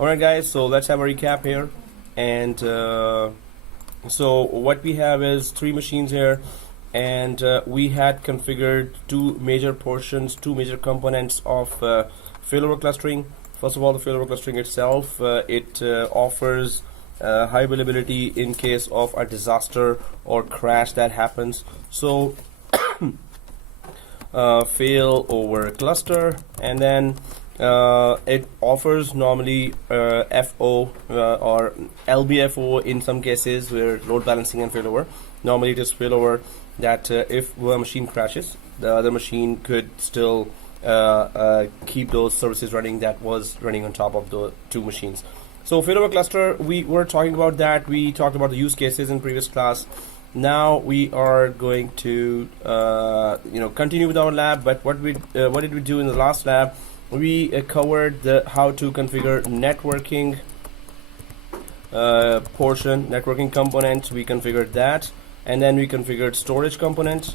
Alright guys, so let's have a recap here. And so what we have is 3 machines here, and we had configured 2 major portions, 2 major components of failover clustering. First of all, the failover clustering itself, it offers high availability in case of a disaster or crash that happens. So failover cluster, and then it offers normally FO or LBFO in some cases, where load balancing and failover. Normally it is failover that if one machine crashes, the other machine could still keep those services running that was running on top of the 2 machines. So failover cluster, we were talking about that. We talked about the use cases in previous class. Now we are going to continue with our lab. But what did we do in the last lab? We covered how to configure networking portion, networking components. We configured that, and then we configured storage components,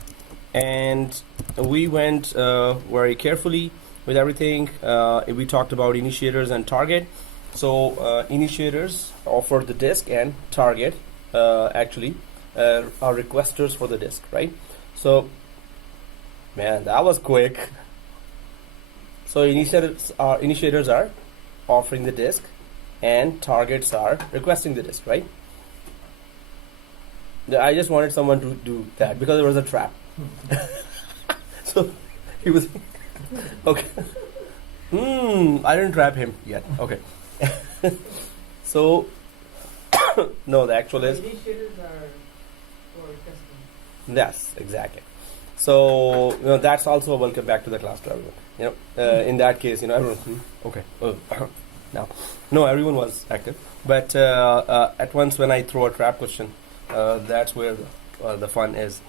and we went very carefully with everything. We talked about initiators and target. So initiators offer the disk, and target actually are requesters for the disk, right? So man, that was quick. So initiators are offering the disk, and targets are requesting the disk, right? I just wanted someone to do that because there was a trap. So he was okay. I didn't trap him yet. Okay. So no, the actual is initiators are for testing. Yes, exactly. So that's also a welcome back to the class to everyone. In that case, everyone. Okay. No, everyone was active. But at once when I throw a trap question, that's where the fun is.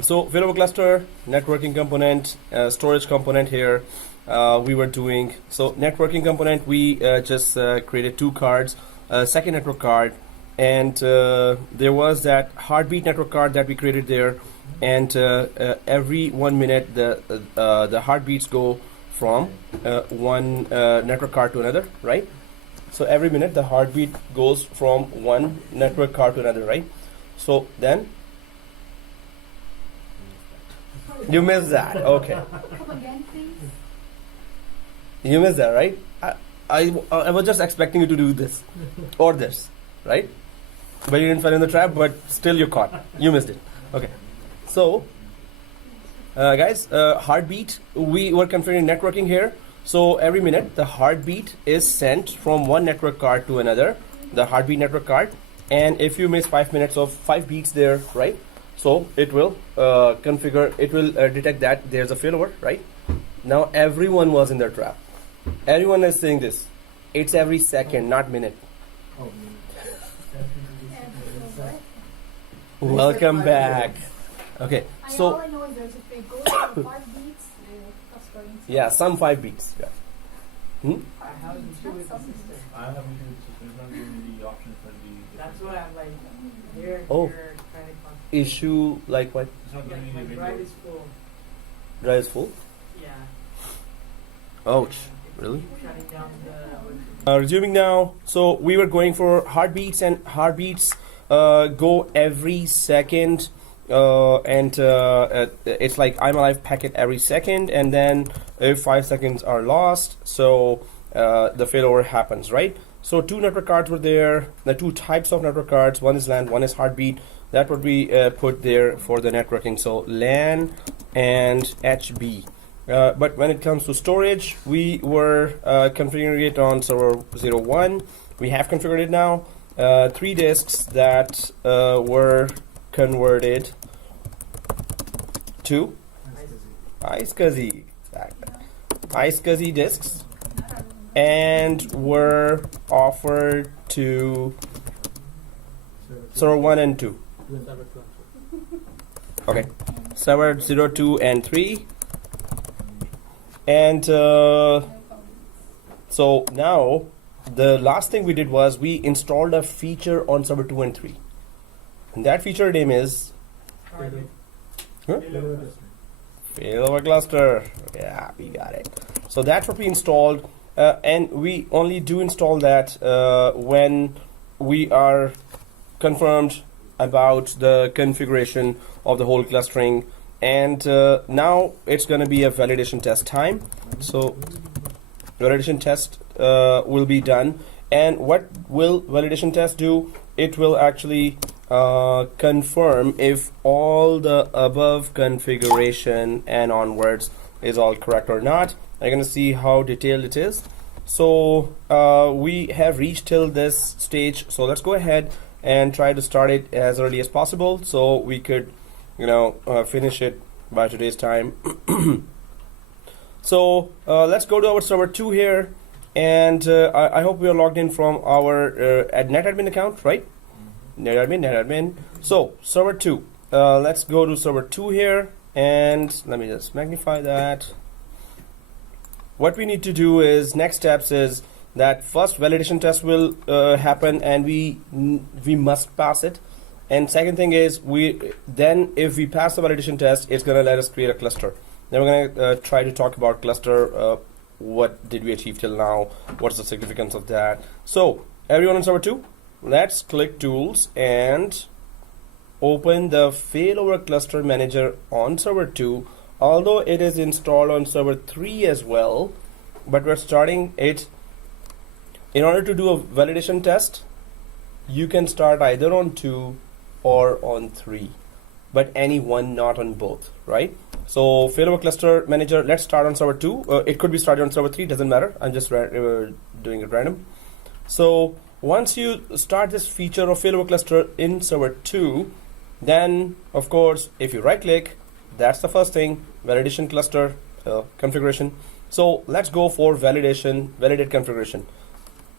So failover cluster, networking component, storage component here. We were doing so networking component. We just created 2 cards, second network card, and there was that heartbeat network card that we created there. And every 1 minute the heartbeats go from one network card to another, right? So every minute the heartbeat goes from one network card to another, right? So then you missed that. Okay. Come again, please. You missed that, right? I was just expecting you to do this or this, right? But you didn't fall in the trap, but still you caught. You missed it. Okay. So guys, heartbeat, we were configuring networking here. So every minute the heartbeat is sent from one network card to another, the heartbeat network card. And if you miss 5 minutes of 5 beats there, right? So it will detect that there's a failover, right? Now everyone was in their trap. Everyone is saying this. It's every second, not minute. Welcome back. Okay, so all I know is there's if it goes to 5 beats, yeah, some 5 beats. Yeah. I have an issue with the system. I have an issue with the system. It's not giving me the option for the. That's what I'm like. Here, Oh. here, kind of Issue like what? It's not giving like me my the drive window. is full. Drive is full? Yeah. Ouch. Really? Shutting down the. Resuming now. So we were going for heartbeats, and heartbeats go every second. It's like I'm alive packet every second, and then if 5 seconds are lost, so the failover happens, right? So 2 network cards were there, the 2 types of network cards, one is LAN, one is heartbeat. That would be put there for the networking, so LAN and HB. But when it comes to storage, we were configuring it on server 01. We have configured it now. 3 disks that were converted to iSCSI, iSCSI disks, and were offered to server 1 and 2. Okay, server 0, 2, and 3. And so now the last thing we did was we installed a feature on server 2 and 3. And that feature name is FailoverCluster. Yeah, we got it. So that's what we installed. and we only do install that when we are confirmed about the configuration of the whole clustering. And now it's going to be a validation test time. So validation test will be done. And what will validation test do? It will actually confirm if all the above configuration and onwards is all correct or not. I'm going to see how detailed it is. So we have reached till this stage. So let's go ahead and try to start it as early as possible, so we could, finish it by today's time. So let's go to our server 2 here, and I hope we are logged in from our NetAdmin account, right? NetAdmin. So server 2. Let's go to server 2 here, and let me just magnify that. What we need to do is, next steps is that first validation test will happen, and we must pass it. And second thing is, if we pass the validation test, it's going to let us create a cluster. Then we're going to try to talk about cluster. What did we achieve till now? What's the significance of that? So everyone on server 2, let's click tools and open the FailoverCluster Manager on server 2. Although it is installed on server 3 as well, but we're starting it. In order to do a validation test, you can start either on 2 or on 3, but any one, not on both, right? So FailoverCluster Manager, let's start on server 2. It could be started on server 3, doesn't matter. I'm just doing it random. So once you start this feature of FailoverCluster in server 2, then of course, if you right click, that's the first thing, validation cluster configuration. So let's go for validate configuration.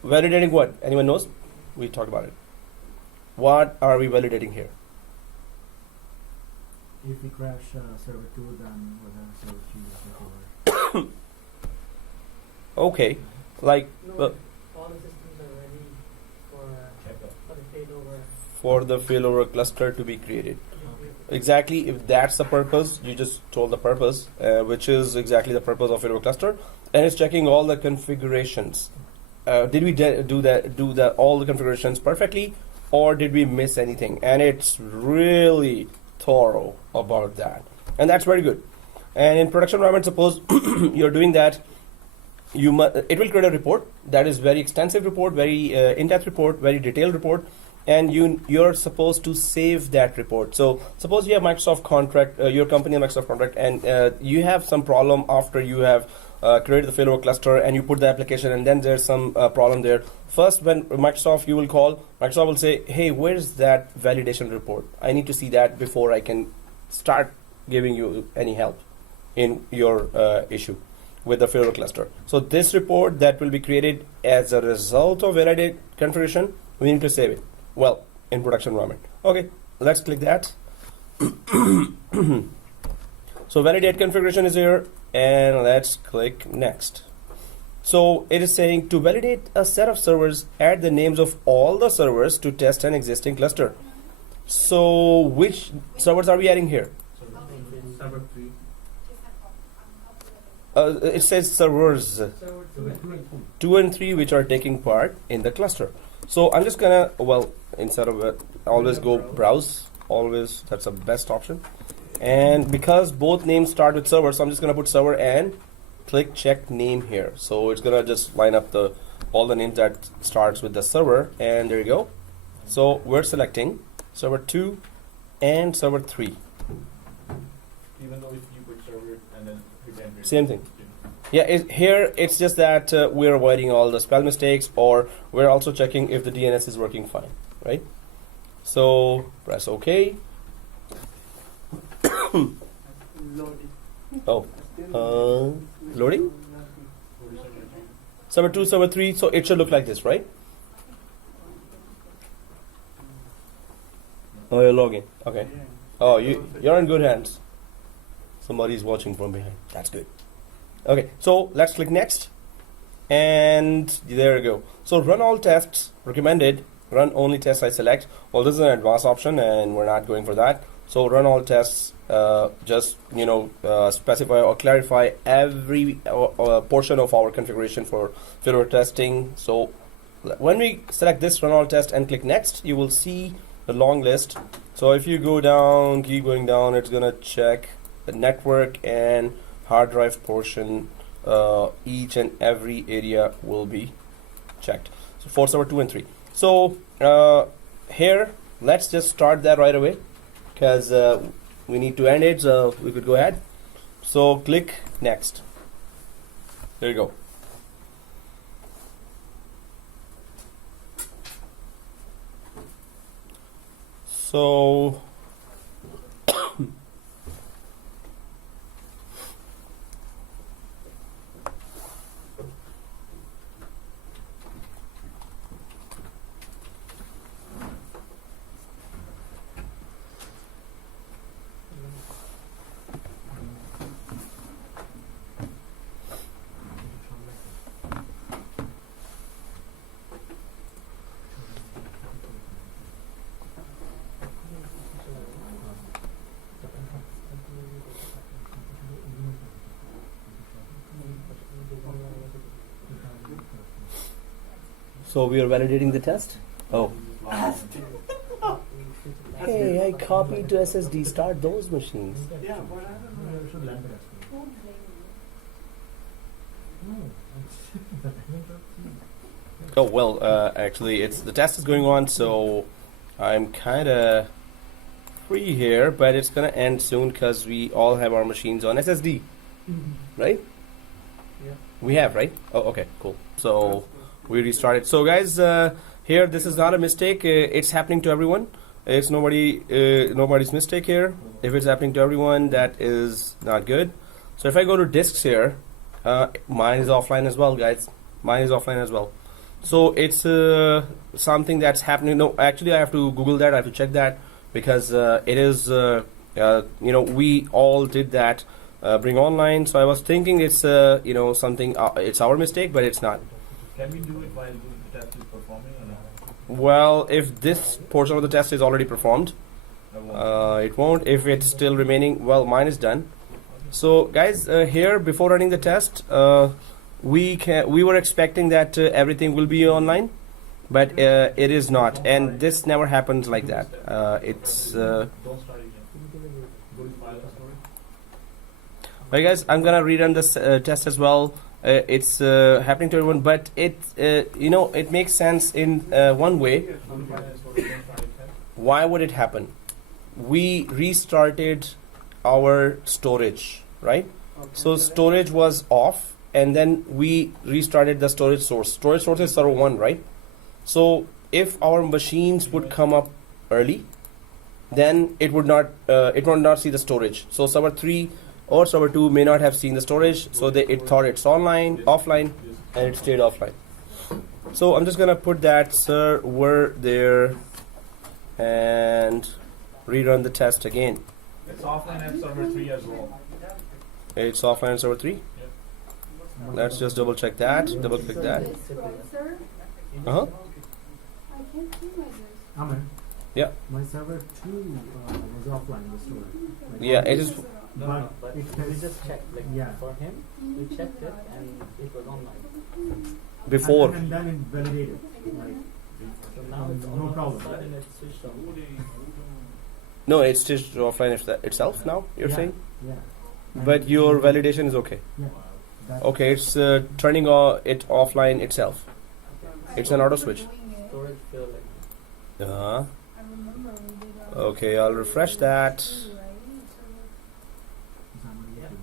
Validating what? Anyone knows? We talked about it. What are we validating here? If we crash server 2, then we'll have server 3 take over. Okay, like No, all the systems are ready for the failover. for the failover cluster to be created. Exactly, if that's the purpose, you just told the purpose, which is exactly the purpose of FailoverCluster, and it's checking all the configurations. Did we do all the configurations perfectly, or did we miss anything? And it's really thorough about that, and that's very good. And in production environment, suppose you're doing that, it will create a report that is very extensive report, very in-depth report, very detailed report, and you're supposed to save that report. So suppose you have Microsoft contract, your company has Microsoft contract, and you have some problem after you have created the failover cluster and you put the application, and then there's some problem there. First, when Microsoft you will call, Microsoft will say, hey, where's that validation report? I need to see that before I can start giving you any help in your issue with the failover cluster. So this report that will be created as a result of validate configuration, we need to save it. Well, in production environment. Okay, let's click that. So validate configuration is here, and let's click next. So it is saying to validate a set of servers, add the names of all the servers to test an existing cluster. So which servers are we adding here? Server 3. It says servers Server 2 2 and 3 which are taking part in the cluster. So I'm just gonna, instead of always go browse, always, that's the best option. And because both names start with server, so I'm just gonna put server and click check name here. So it's gonna just line up all the names that starts with the server, and there you go. So we're selecting server 2 and server 3. Even though if you put server and then again, Same thing. Yeah, here it's just that we're avoiding all the spell mistakes, or we're also checking if the DNS is working fine, right? So press OK. Oh, loading? Server 2, server 3, so it should look like this, right? Oh, you're logging. Okay. Oh, you're in good hands. Somebody's watching from behind. That's good. Okay, so let's click next, and there you go. So run all tests recommended. Run only tests I select. Well, this is an advanced option, and we're not going for that. So run all tests. Just specify or clarify every portion of our configuration for failover testing. So when we select this run all test and click next, you will see the long list. So if you go down, keep going down, it's gonna check the network and hard drive portion. Each and every area will be checked. So for server 2 and 3. So here, let's just start that right away, because we need to end it, so we could go ahead. So click next. There you go. So So we are validating the test? Oh. Hey, I copied to SSD. Start those machines. Yeah, but I don't know. I should land it. Oh well, actually, the test is going on, so I'm kind of free here, but it's gonna end soon because we all have our machines on SSD, right? Yeah. We have, right? Oh, okay, cool. So we restarted. So guys, here this is not a mistake. It's happening to everyone. It's nobody's mistake here. If it's happening to everyone, that is not good. So if I go to disks here, mine is offline as well, guys. Mine is offline as well. So it's something that's happening. No, actually, I have to Google that. I have to check that because it is. We all did that. Bring online. So I was thinking it's something. It's our mistake, but it's not. Can we do it while doing the test is performing or not? Well, if this portion of the test is already performed, it won't. If it's still remaining, well, mine is done. So, guys, here before running the test, we were expecting that everything will be online, but it is not, and this never happens like that. It's. Don't start again. Go to file story. Right, guys, I'm gonna rerun this test as well. It's happening to everyone, but it makes sense in one way. Why would it happen? We restarted our storage, right? So storage was off, and then we restarted the storage source. Storage source is server 1, right? So if our machines would come up early, then it would not see the storage. So server 3 or server 2 may not have seen the storage, so it thought it's offline, and it stayed offline. So I'm just gonna put that server there and rerun the test again. It's offline at server 3 as well. It's offline at server 3. Let's just double check that. Double click that. Sir, Uh-huh. I can't see my list. Amen. Yeah. My server 2 was offline, the store. Yeah, it is. But it we has- just checked. Like yeah. for him, we checked it and it was online. Before. And then it validated. Like, So now it's No online. problem. Suddenly it's switched on. No, it's stitched offline itself now, you're Yeah. saying? yeah. But your validation is okay. Yeah. That- Okay, it's turning it offline itself. It's an auto switch. Storage feel like Uh-huh. I remember we did Okay, I'll refresh that. is on my Yeah. YouTube.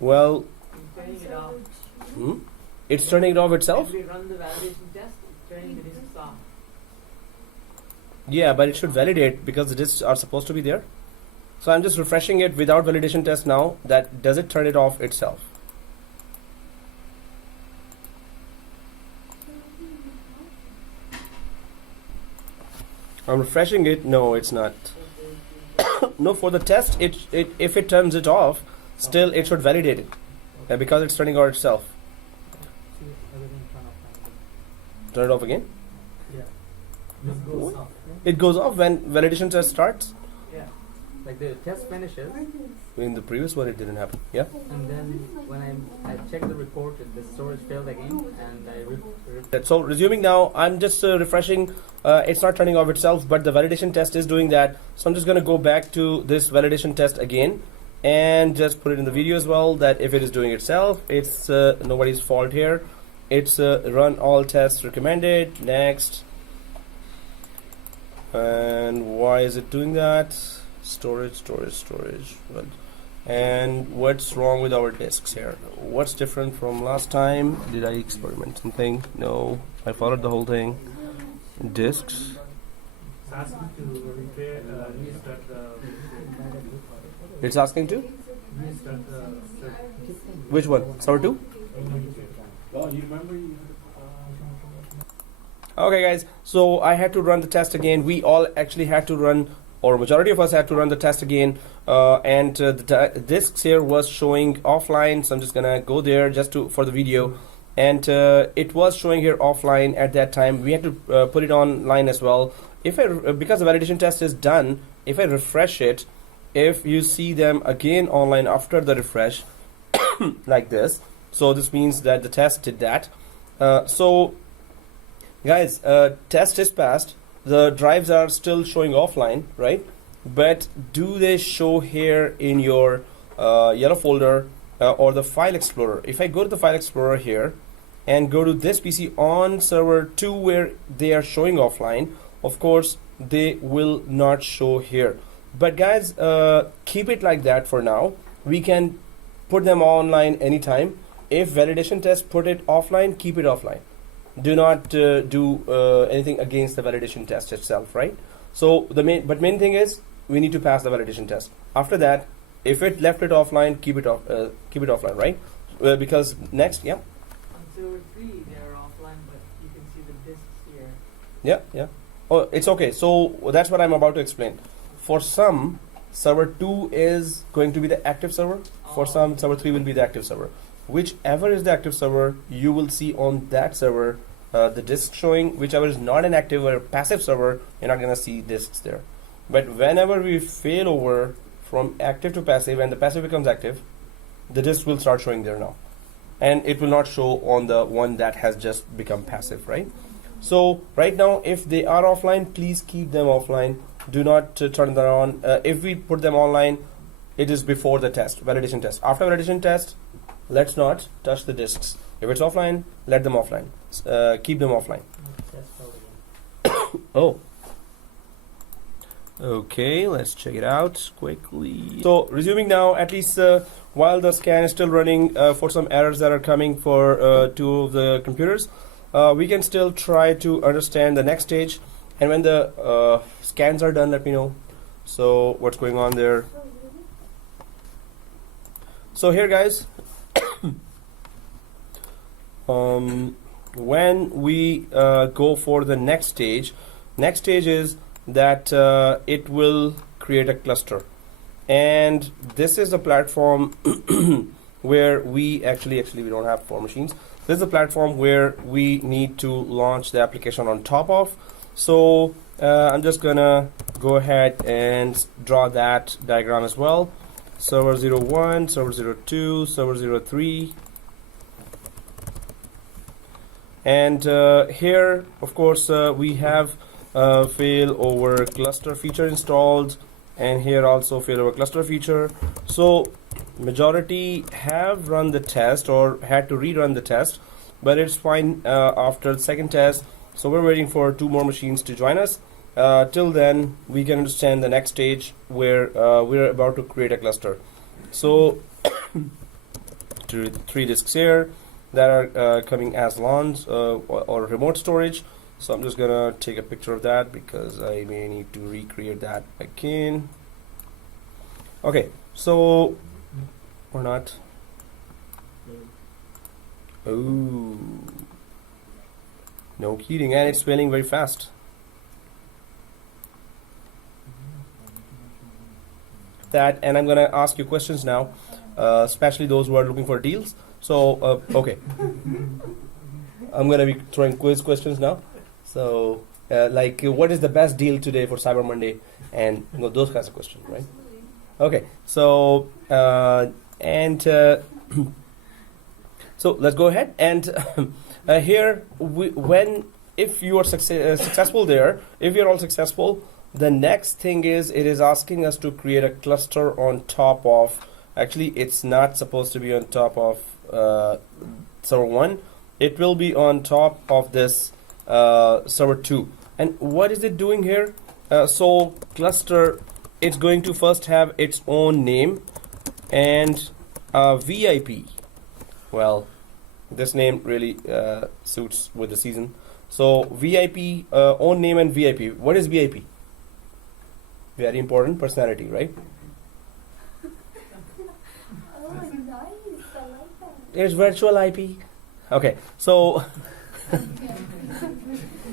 Well, turning it off. it's turning it off itself? When we run the validation test, it's turning the disks off. Yeah, but it should validate because the disks are supposed to be there. So I'm just refreshing it without validation test now. Does it turn it off itself? I'm refreshing it. No, it's not. No, for the test, if it turns it off, still it should validate it because it's turning on itself. See everything turn off. Turn it off again. Yeah. This goes off. It goes off when validation test starts. Yeah. Like the test finishes, In the previous one, it didn't happen. Yeah. and then when I check the report, the storage failed again, and I So resuming now, I'm just refreshing. It's not turning off itself, but the validation test is doing that. So I'm just going to go back to this validation test again and just put it in the video as well, that if it is doing itself, it's nobody's fault here. It's run all tests recommended. Next. And why is it doing that? Storage. Well, and what's wrong with our disks here? What's different from last time? Did I experiment something? No, I followed the whole thing. Disks. It's asking to repair, restart It's asking to? restart Which one? Server 2? Oh, you remember you Okay guys, so I had to run the test again. We all actually had to run, or majority of us had to run the test again, and the disks here was showing offline, so I'm just gonna go there just for the video, and it was showing here offline at that time. We had to put it online as well. If because the validation test is done, if I refresh it, if you see them again online after the refresh like this, so this means that the test did that. So guys, test is passed. The drives are still showing offline, right? But do they show here in your yellow folder or the file explorer? If I go to the file explorer here and go to this PC on server 2 where they are showing offline, of course they will not show here. But guys, keep it like that for now. We can put them online anytime. If validation test put it offline, keep it offline. Do not do anything against the validation test itself, right? So the main thing is we need to pass the validation test. After that, if it left it offline, keep it offline, right? Because next, yeah. On server 3 they are offline, but you can see the disks here. Yeah. Oh, it's okay. So that's what I'm about to explain. For some, server 2 is going to be the active server. For some, server 3 will be the active server. Whichever is the active server, you will see on that server the disk showing. Whichever is not an active or passive server, you're not going to see disks there. But whenever we fail over from active to passive and the passive becomes active, the disk will start showing there now. And it will not show on the one that has just become passive, right? So right now, if they are offline, please keep them offline. Do not turn them on. If we put them online, it is before the test, validation test. After validation test, let's not touch the disks. If it's offline, let them offline. Keep them offline. Oh. Okay, let's check it out quickly. So resuming now, at least while the scan is still running for some errors that are coming for 2 of the computers, we can still try to understand the next stage. And when the scans are done, let me know. So what's going on there? So here, guys, when we go for the next stage is that it will create a cluster, and this is a platform where we actually we don't have 4 machines. This is a platform where we need to launch the application on top of. So I'm just gonna go ahead and draw that diagram as well. Server 01, server 02, server 03. And here, of course, we have failover cluster feature installed, and here also failover cluster feature. So majority have run the test or had to rerun the test, but it's fine after the second test. So we're waiting for 2 more machines to join us. Till then, we can understand the next stage where we're about to create a cluster. So 3 disks here that are coming as LANs or remote storage. So I'm just gonna take a picture of that because I may need to recreate that again. Okay, so or not. Oh, no kidding, and it's failing very fast. That, and I'm gonna ask you questions now, especially those who are looking for deals. So okay, I'm gonna be throwing quiz questions now. So like what is the best deal today for Cyber Monday, and those kinds of questions, right? Okay, so so let's go ahead and here if you are successful there, if you're all successful, the next thing is it is asking us to create a cluster on top of. Actually, it's not supposed to be on top of server 1. It will be on top of this server 2. And what is it doing here? So cluster, it's going to first have its own name and VIP. Well, this name really suits with the season. So VIP, own name and VIP. What is VIP? Very important personality, right? Oh, nice. I like that. It's virtual IP. Okay, so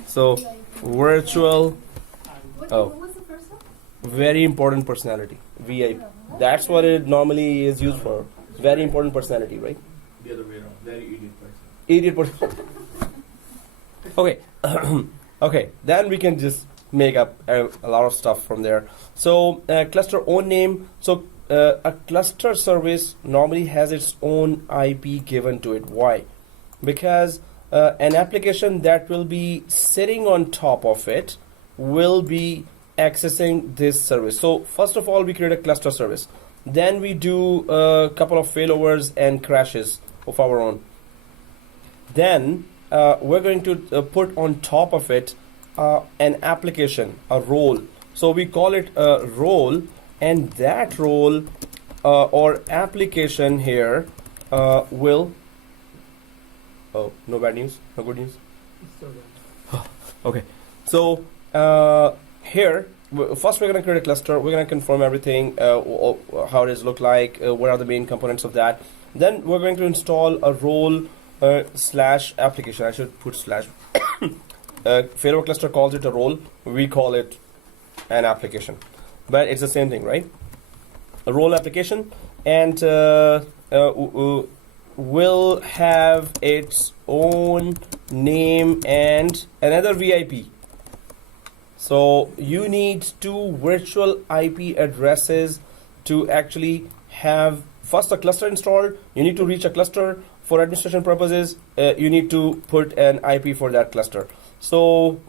so virtual. Oh. What was the first one? Very important personality, VIP. That's what it normally is used for. Very important personality, right? The other way around. Very idiot person. Idiot person. Okay. Okay, then we can just make up a lot of stuff from there. So cluster own name. So a cluster service normally has its own IP given to it. Why? Because an application that will be sitting on top of it will be accessing this service. So first of all, we create a cluster service. Then we do a couple of failovers and crashes of our own. Then we're going to put on top of it an application, a role. So we call it a role, and that role or application here will. Oh, no bad news, no good news. Okay, so here first we're going to create a cluster. We're going to confirm everything, how it is look like, what are the main components of that. Then we're going to install a role slash application. I should put slash. FailoverCluster calls it a role. We call it an application, but it's the same thing, right? A role application, and will have its own name and another VIP. So you need 2 virtual IP addresses to actually have first a cluster installed. You need to reach a cluster. For administration purposes, you need to put an IP for that cluster. So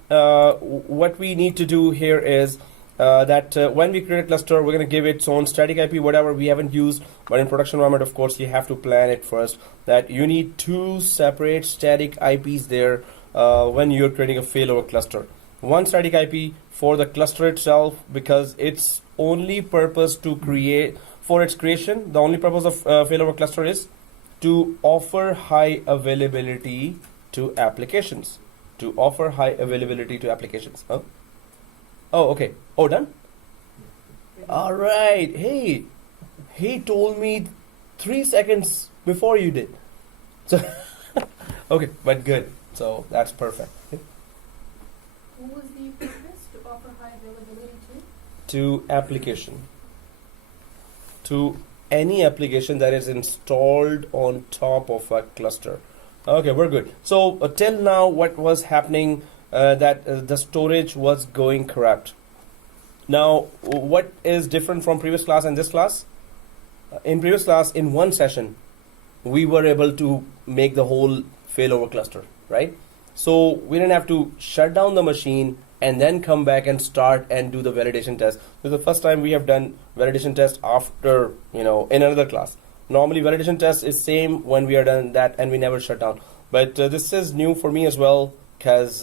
what we need to do here is that when we create a cluster, we're going to give it its own static IP, whatever we haven't used. But in production environment, of course, you have to plan it first. That you need 2 separate static IPs there when you're creating a failover cluster. One static IP for the cluster itself, because its only purpose to create, for its creation, the only purpose of failover cluster is to offer high availability to applications. To offer high availability to applications. Oh, okay. Oh, done? All right. Hey, he told me 3 seconds before you did. So, okay, but good. So that's perfect. What was the purpose to offer high availability To application. To any application that is installed on top of a cluster. Okay, we're good. So till now, what was happening? That the storage was going corrupt. Now, what is different from previous class and this class? In previous class, in one session, we were able to make the whole failover cluster, right? So we didn't have to shut down the machine and then come back and start and do the validation test. This is the first time we have done validation test after, in another class. Normally validation test is same when we are done that and we never shut down. But this is new for me as well, because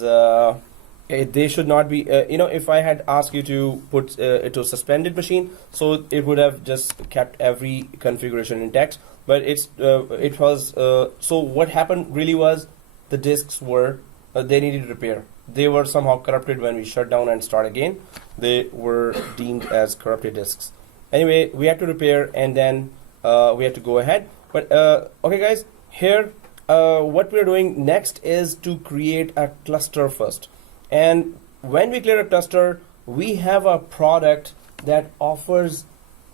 they should not be, if I had asked you to put it to a suspended machine, so it would have just kept every configuration intact. But it was, so what happened really was the disks were, they needed repair. They were somehow corrupted when we shut down and start again. They were deemed as corrupted disks. Anyway, we had to repair and then we had to go ahead. But okay guys, here what we're doing next is to create a cluster first. And when we create a cluster, we have a product that offers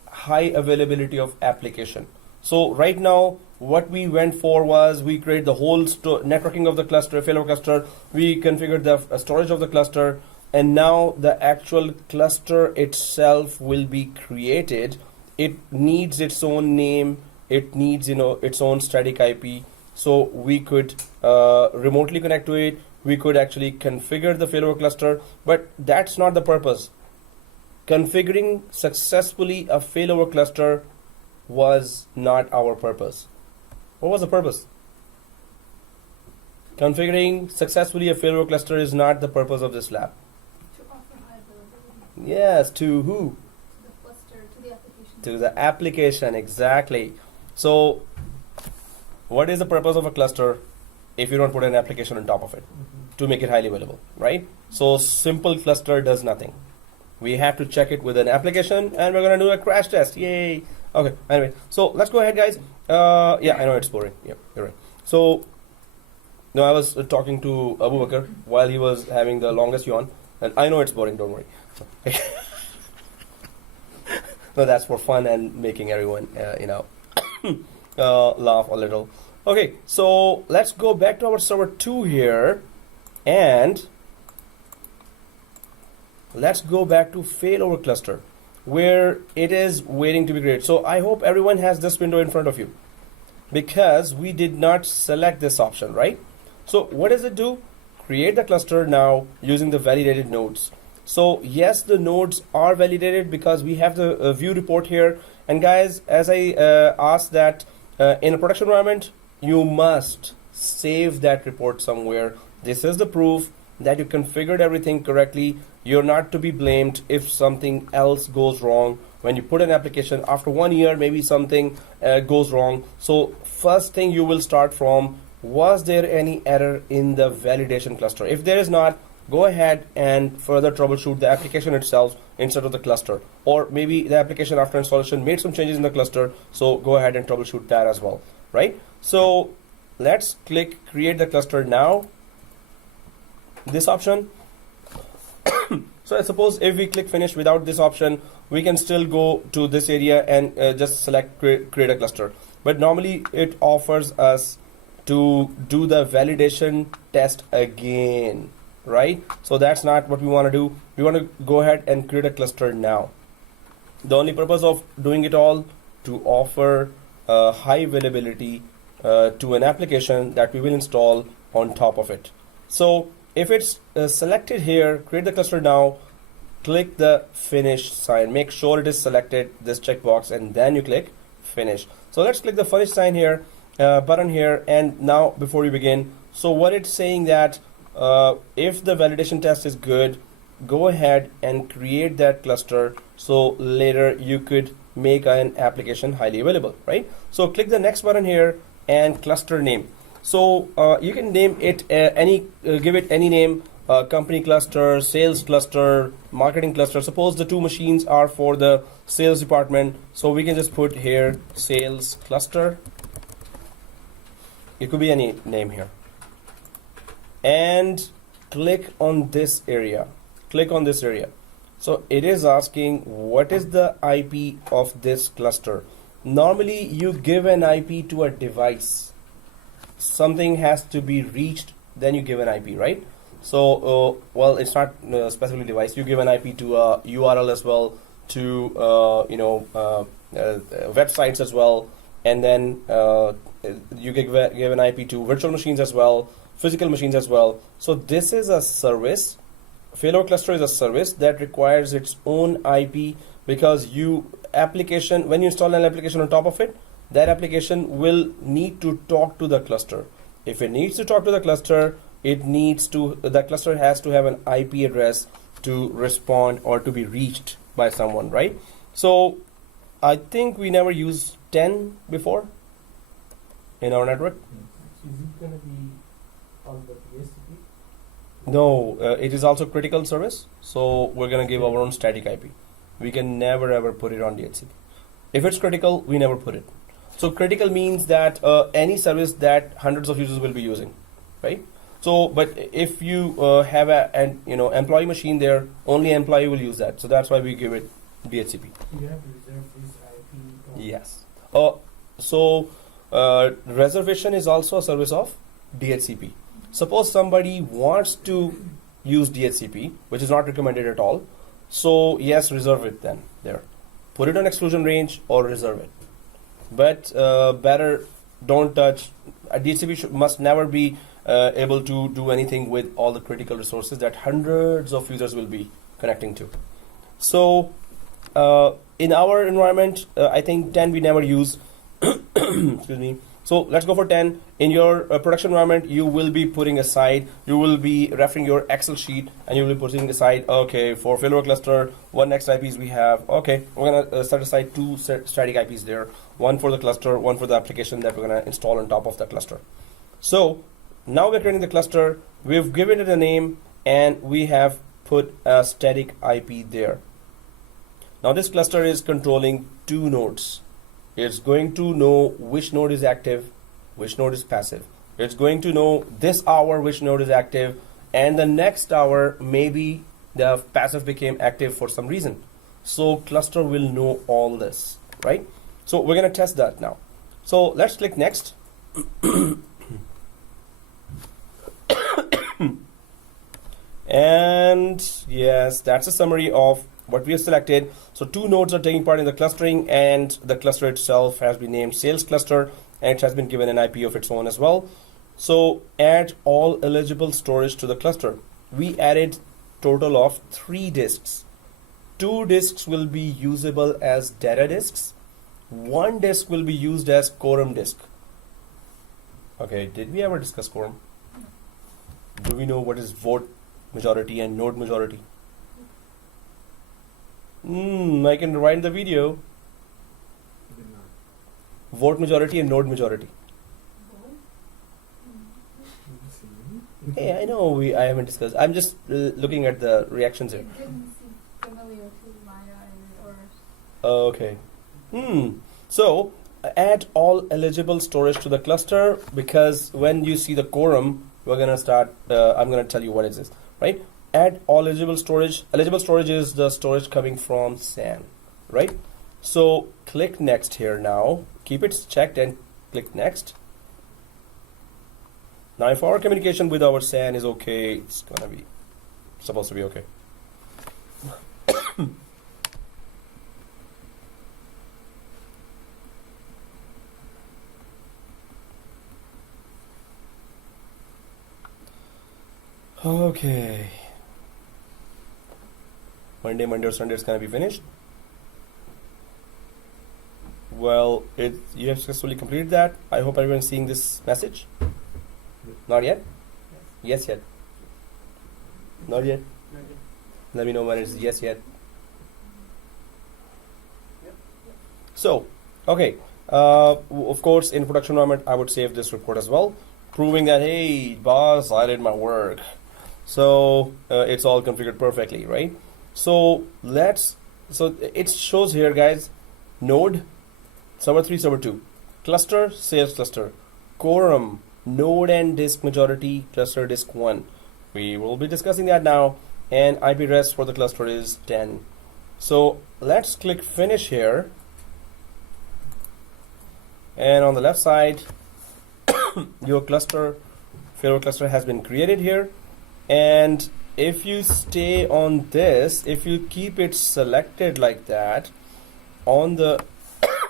high availability of application. So right now what we went for was we create the whole networking of the cluster, failover cluster. We configured the storage of the cluster, and now the actual cluster itself will be created. It needs its own name. It needs, its own static IP. So we could remotely connect to it. We could actually configure the failover cluster, but that's not the purpose. Configuring successfully a failover cluster was not our purpose. What was the purpose? Configuring successfully a failover cluster is not the purpose of this lab. To offer high availability Yes, to who? to the cluster, to the application. To the application, exactly. So, what is the purpose of a cluster if you don't put an application on top of it to make it highly available, right? So, simple cluster does nothing. We have to check it with an application, and we're going to do a crash test. Yay! Okay, anyway, so let's go ahead, guys. Yeah, I know it's boring. Yeah, you're right. So, no, I was talking to Abu Bakr while he was having the longest yawn, and I know it's boring, don't worry. No, that's for fun and making everyone, laugh a little. Okay, so let's go back to our server 2 here, and let's go back to failover cluster, where it is waiting to be created. So I hope everyone has this window in front of you, because we did not select this option, right? So what does it do? Create the cluster now using the validated nodes. So yes, the nodes are validated because we have the view report here. And guys, as I asked that in a production environment, you must save that report somewhere. This is the proof that you configured everything correctly. You're not to be blamed if something else goes wrong. When you put an application, after 1 year, maybe something goes wrong. So first thing you will start from, was there any error in the validation cluster? If there is not, go ahead and further troubleshoot the application itself instead of the cluster. Or maybe the application after installation made some changes in the cluster, so go ahead and troubleshoot that as well, right? So let's click create the cluster now. This option. So I suppose if we click finish without this option, we can still go to this area and just select create a cluster. But normally it offers us to do the validation test again, right? So that's not what we want to do. We want to go ahead and create a cluster now. The only purpose of doing it all to offer high availability to an application that we will install on top of it. So if it's selected here, create the cluster now, click the finish sign. Make sure it is selected, this checkbox, and then you click finish. So let's click the finish sign here, button here, and now before we begin, so what it's saying that if the validation test is good, go ahead and create that cluster so later you could make an application highly available, right? So click the next button here and cluster name. So you can name it give it any name, company cluster, sales cluster, marketing cluster. Suppose the two machines are for the sales department, so we can just put here sales cluster. It could be any name here. And click on this area. Click on this area. So it is asking what is the IP of this cluster. Normally you give an IP to a device. Something has to be reached, then you give an IP, right? So well, it's not specifically device. You give an IP to a URL as well, to websites as well, and then you give an IP to virtual machines as well, physical machines as well. So this is a service. Failover cluster is a service that requires its own IP, because when you install an application on top of it, that application will need to talk to the cluster. If it needs to talk to the cluster, the cluster has to have an IP address to respond or to be reached by someone, right? So I think we never used 10 before in our network. Is it going to be on the DHCP? No, it is also critical service, so we're going to give our own static IP. We can never ever put it on DHCP. If it's critical, we never put it. So critical means that any service that hundreds of users will be using, right? So, but if you have an employee machine there, only employee will use that. So that's why we give it DHCP. You have to reserve this IP. Yes. So reservation is also a service of DHCP. Suppose somebody wants to use DHCP, which is not recommended at all. So yes, reserve it then there. Put it on exclusion range or reserve it. But better don't touch. A DHCP must never be able to do anything with all the critical resources that hundreds of users will be connecting to. So in our environment, I think 10 we never use. Excuse me. So let's go for 10. In your production environment, you will be putting aside, you will be referring your Excel sheet, and you will be putting aside, okay, for FailoverCluster, what next IPs we have. Okay, we're gonna set aside 2 static IPs there, one for the cluster, one for the application that we're gonna install on top of the cluster. So now we're creating the cluster, we've given it a name, and we have put a static IP there. Now this cluster is controlling 2 nodes. It's going to know which node is active, which node is passive. It's going to know this hour which node is active, and the next hour maybe the passive became active for some reason. So cluster will know all this, right? So we're going to test that now. So let's click next. And yes, that's a summary of what we have selected. So 2 nodes are taking part in the clustering, and the cluster itself has been named sales cluster, and it has been given an IP of its own as well. So add all eligible storage to the cluster. We added total of 3 disks. 2 disks will be usable as data disks. 1 disk will be used as quorum disk. Okay, did we ever discuss quorum? Do we know what is vote majority and node majority? I can rewind the video. Vote majority and node majority. Hey, I know I haven't discussed. I'm just looking at the reactions here. It didn't seem familiar to Maya or Okay. So add all eligible storage to the cluster, because when you see the quorum, we're gonna start. I'm gonna tell you what it is, right? Add all eligible storage. Eligible storage is the storage coming from SAN, right? So click next here now. Keep it checked and click next. Now if our communication with our SAN is okay, it's gonna be supposed to be okay. Okay. Monday or Sunday is gonna be finished. Well, you have successfully completed that. I hope everyone's seeing this message. Not yet? Yes yet. Not yet. Let me know when it's yes yet. So, okay. Of course, in production environment, I would save this report as well, proving that, hey, boss, I did my work. So it's all configured perfectly, right? So it shows here, guys, node, server 3, server 2, cluster, sales cluster, quorum, node and disk majority, cluster disk 1. We will be discussing that now, and IP address for the cluster is 10. So let's click finish here. And on the left side, your cluster, FailoverCluster has been created here. And if you stay on this, if you keep it selected like that, on the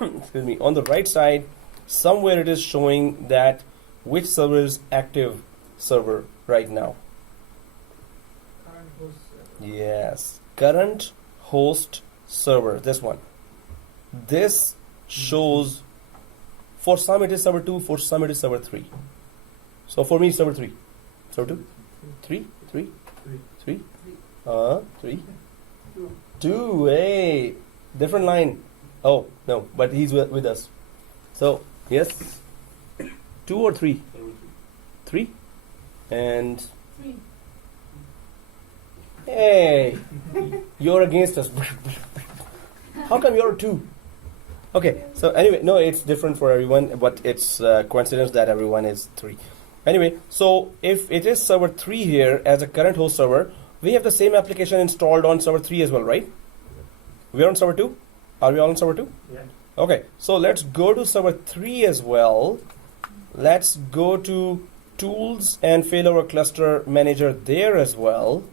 excuse me, on the right side, somewhere it is showing that which server is active server right now. Current host server. Yes, current host server, this one. This shows, for some it is server 2, for some it is server 3. So for me it's server 3. Server 2? 3? 3? 3? 3? 2, hey, different line. Oh, no, but he's with us. So, yes, 2 or 3? 3? And, 3. hey, you're against us. How come you're 2? Okay, so anyway, no, it's different for everyone, but it's coincidence that everyone is 3. Anyway, so if it is server 3 here as a current host server, we have the same application installed on server 3 as well, right? We are on server 2? Are we all on server 2? Yeah. Okay, so let's go to server 3 as well. Let's go to tools and failover cluster manager there as well,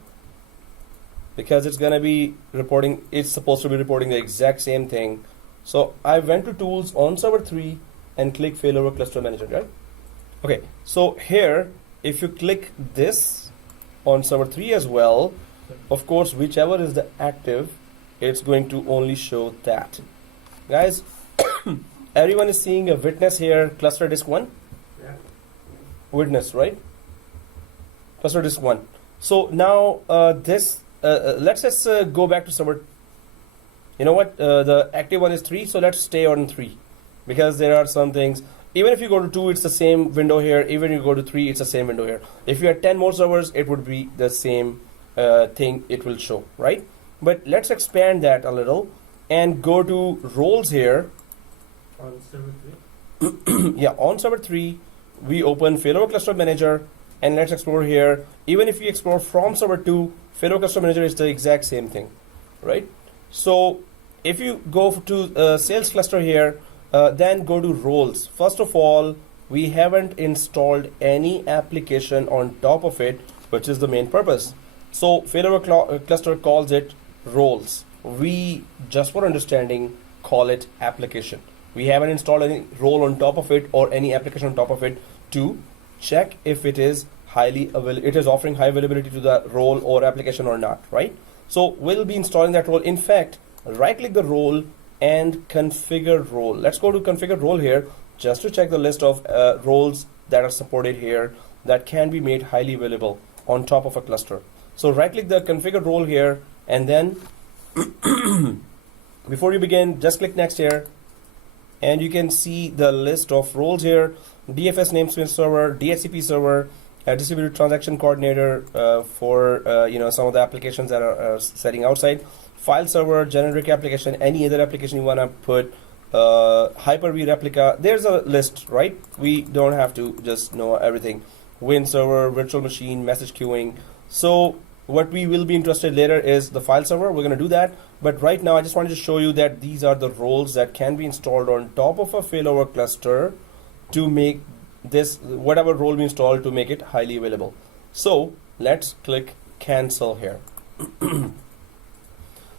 because it's gonna be reporting, it's supposed to be reporting the exact same thing. So I went to tools on server 3 and click failover cluster manager, right? Okay, so here, if you click this on server 3 as well, of course, whichever is the active, it's going to only show that. Guys, everyone is seeing a witness here, cluster disk 1? Yeah. Witness, right? Cluster disk 1. So now let's just go back to server. You know what? The active one is 3, so let's stay on 3, because there are some things. Even if you go to 2, it's the same window here. Even if you go to 3, it's the same window here. If you had 10 more servers, it would be the same thing it will show, right? But let's expand that a little and go to roles here. On server 3? Yeah, on server 3, we open failover cluster manager, and let's explore here. Even if we explore from server 2, failover cluster manager is the exact same thing, right? So if you go to sales cluster here, then go to roles. First of all, we haven't installed any application on top of it, which is the main purpose. So failover cluster calls it roles. We, just for understanding, call it application. We haven't installed any role on top of it or any application on top of it to check if it is it is offering high availability to the role or application or not, right? So we'll be installing that role. In fact, right click the role and configure role. Let's go to configure role here just to check the list of roles that are supported here that can be made highly available on top of a cluster. So right click the configure role here, and then before you begin, just click next here, and you can see the list of roles here: DFS namespace server, DHCP server, distributed transaction coordinator for some of the applications that are setting outside, file server, generic application, any other application you want to put, Hyper-V replica. There's a list, right? We don't have to just know everything. Win server, virtual machine, message queuing. So what we will be interested later is the file server. We're going to do that. But right now, I just wanted to show you that these are the roles that can be installed on top of a failover cluster to make this, whatever role we install, to make it highly available. So let's click cancel here.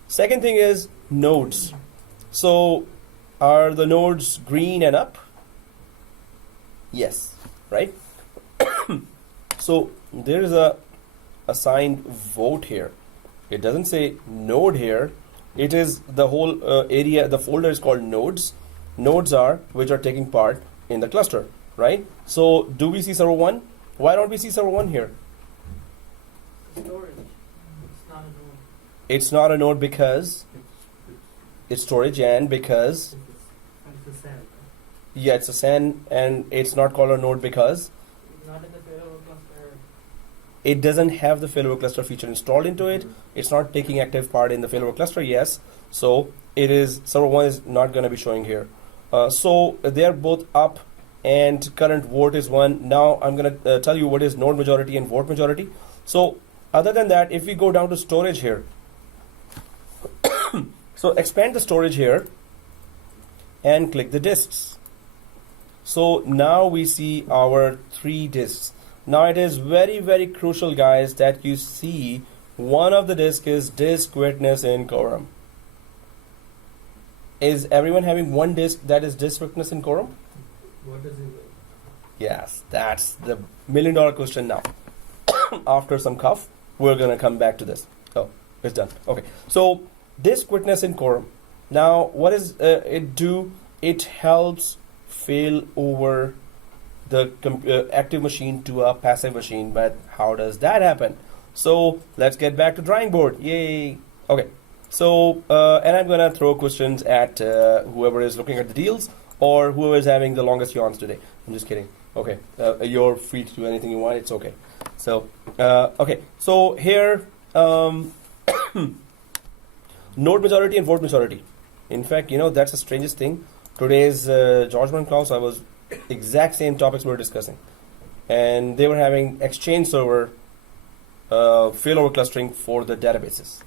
Second thing is nodes. So are the nodes green and up? Yes, right? So there is a assigned vote here. It doesn't say node here. It is the whole area. The folder is called nodes. Nodes are which are taking part in the cluster, right? So do we see server 1? Why don't we see server 1 here? Storage. It's not a node. It's not a node because it's storage, and because It's a SAN. yeah, it's a SAN, and it's not called a node because Not in the failover cluster. it doesn't have the failover cluster feature installed into it. It's not taking active part in the failover cluster, yes. So it is, server 1 is not going to be showing here. So they're both up, and current vote is 1. Now I'm going to tell you what is node majority and vote majority. So other than that, if we go down to storage here, so expand the storage here and click the disks. So now we see our 3 disks. Now it is very, very crucial, guys, that you see one of the disks is disk witness in Quorum. Is everyone having one disk that is disk witness in Quorum? What does it do? Yes, that's the $1 million question now. After some cough, we're going to come back to this. Oh, it's done. Okay, so disk witness in Quorum. Now, what does it do? It helps fail over the active machine to a passive machine. But how does that happen? So let's get back to drawing board. Yay! Okay, so and I'm gonna throw questions at whoever is looking at the deals or whoever is having the longest yawns today. I'm just kidding. Okay, you're free to do anything you want. It's okay. So okay, so here node majority and vote majority. In fact, that's the strangest thing. Today's George class, I was exact same topics we were discussing, and they were having Exchange server failover clustering for the databases.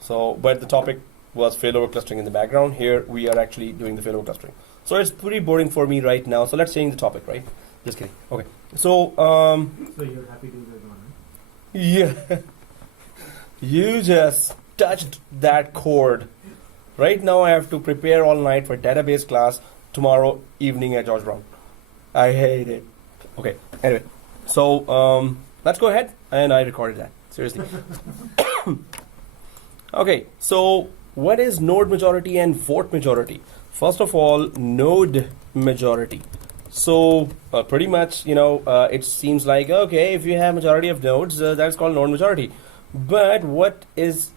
So, but the topic was failover clustering in the background. Here we are actually doing the failover clustering. So it's pretty boring for me right now. So let's change the topic, right? Just kidding. Okay. So So you're happy to get on, right? yeah, you just touched that chord. Right now I have to prepare all night for database class tomorrow evening at George Brown. I hate it. Okay. Anyway, so let's go ahead, and I recorded that. Seriously. Okay, so what is node majority and vote majority? First of all, node majority. So pretty much, it seems like, okay, if you have majority of nodes, that's called node majority. But what is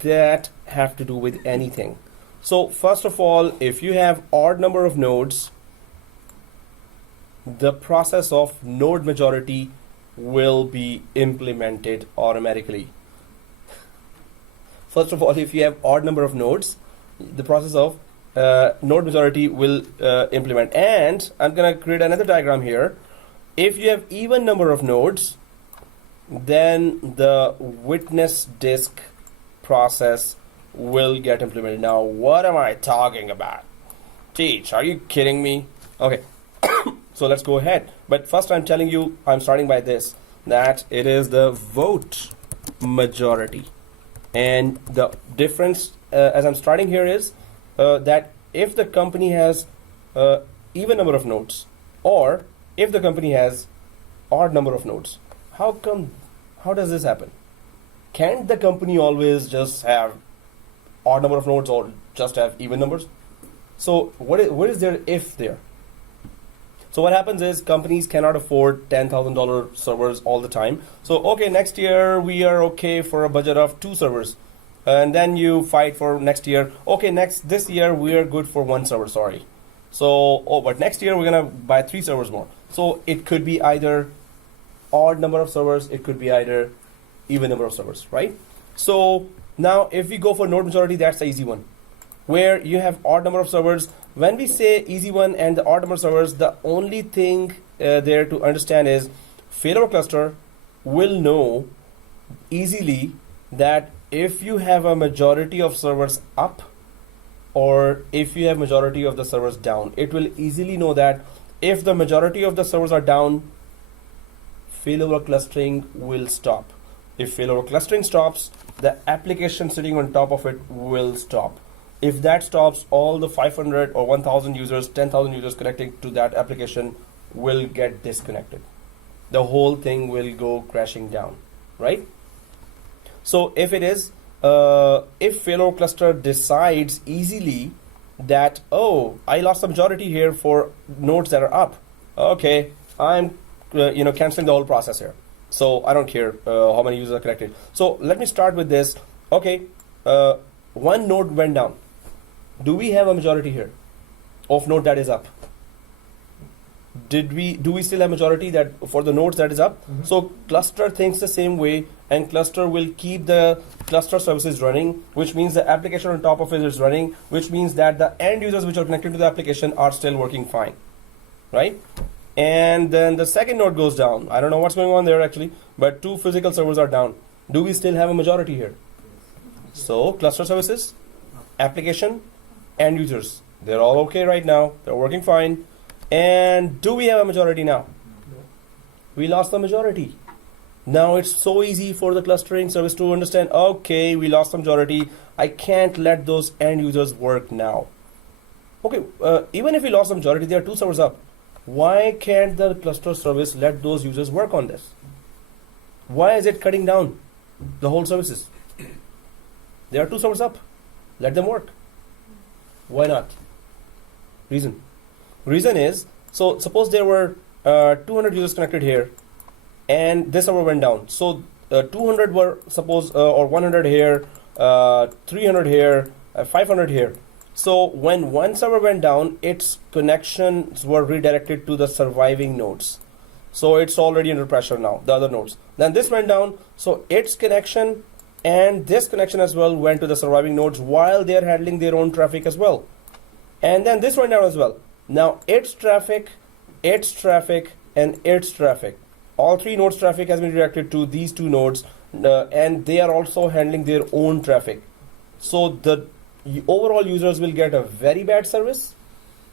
that have to do with anything? So first of all, if you have odd number of nodes, the process of node majority will be implemented automatically. First of all, if you have odd number of nodes, the process of node majority will implement. And I'm going to create another diagram here. If you have even number of nodes, then the witness disk process will get implemented. Now, what am I talking about? Teach, are you kidding me? Okay, so let's go ahead. But first I'm telling you, I'm starting by this, that it is the vote majority. And the difference, as I'm starting here, is that if the company has even number of nodes, or if the company has odd number of nodes, how does this happen? Can't the company always just have odd number of nodes or just have even numbers? So what is their if there? So what happens is companies cannot afford $10,000 servers all the time. So okay, next year we are okay for a budget of 2 servers, and then you fight for next year. Okay, this year we are good for 1 server. Sorry. So but next year we're gonna buy 3 servers more. So it could be either odd number of servers, it could be either even number of servers, right? So now if we go for node majority, that's the easy one, where you have odd number of servers. When we say easy one and the odd number of servers, the only thing there to understand is FailoverCluster will know easily that if you have a majority of servers up or if you have majority of the servers down. It will easily know that if the majority of the servers are down, failover clustering will stop. If failover clustering stops, the application sitting on top of it will stop. If that stops, all the 500 or 1,000 users, 10,000 users connecting to that application will get disconnected. The whole thing will go crashing down, right? So if it is, if failover cluster decides easily that, oh, I lost the majority here for nodes that are up. Okay, I'm canceling the whole process here. So I don't care how many users are connected. So let me start with this. Okay, one node went down. Do we have a majority here of node that is up? Do we still have majority that for the nodes that is up? Mm-hmm. So cluster thinks the same way, and cluster will keep the cluster services running, which means the application on top of it is running, which means that the end users which are connected to the application are still working fine, right? And then the second node goes down. I don't know what's going on there actually, but 2 physical servers are down. Do we still have a majority here? So cluster services, application, end users, they're all okay right now. They're working fine. And do we have a majority now? We lost the majority. Now it's so easy for the clustering service to understand, okay, we lost the majority. I can't let those end users work now. Okay, even if we lost the majority, there are 2 servers up. Why can't the cluster service let those users work on this? Why is it cutting down the whole services? There are 2 servers up. Let them work. Why not? Reason is, so suppose there were 200 users connected here, and this server went down. So 200 were suppose, or 100 here, 300 here, 500 here. So when one server went down, its connections were redirected to the surviving nodes. So it's already under pressure now, the other nodes. Then this went down, so its connection and this connection as well went to the surviving nodes while they're handling their own traffic as well. And then this went down as well. Now its traffic, and its traffic. All 3 nodes' traffic has been redirected to these 2 nodes, and they are also handling their own traffic. So the overall users will get a very bad service,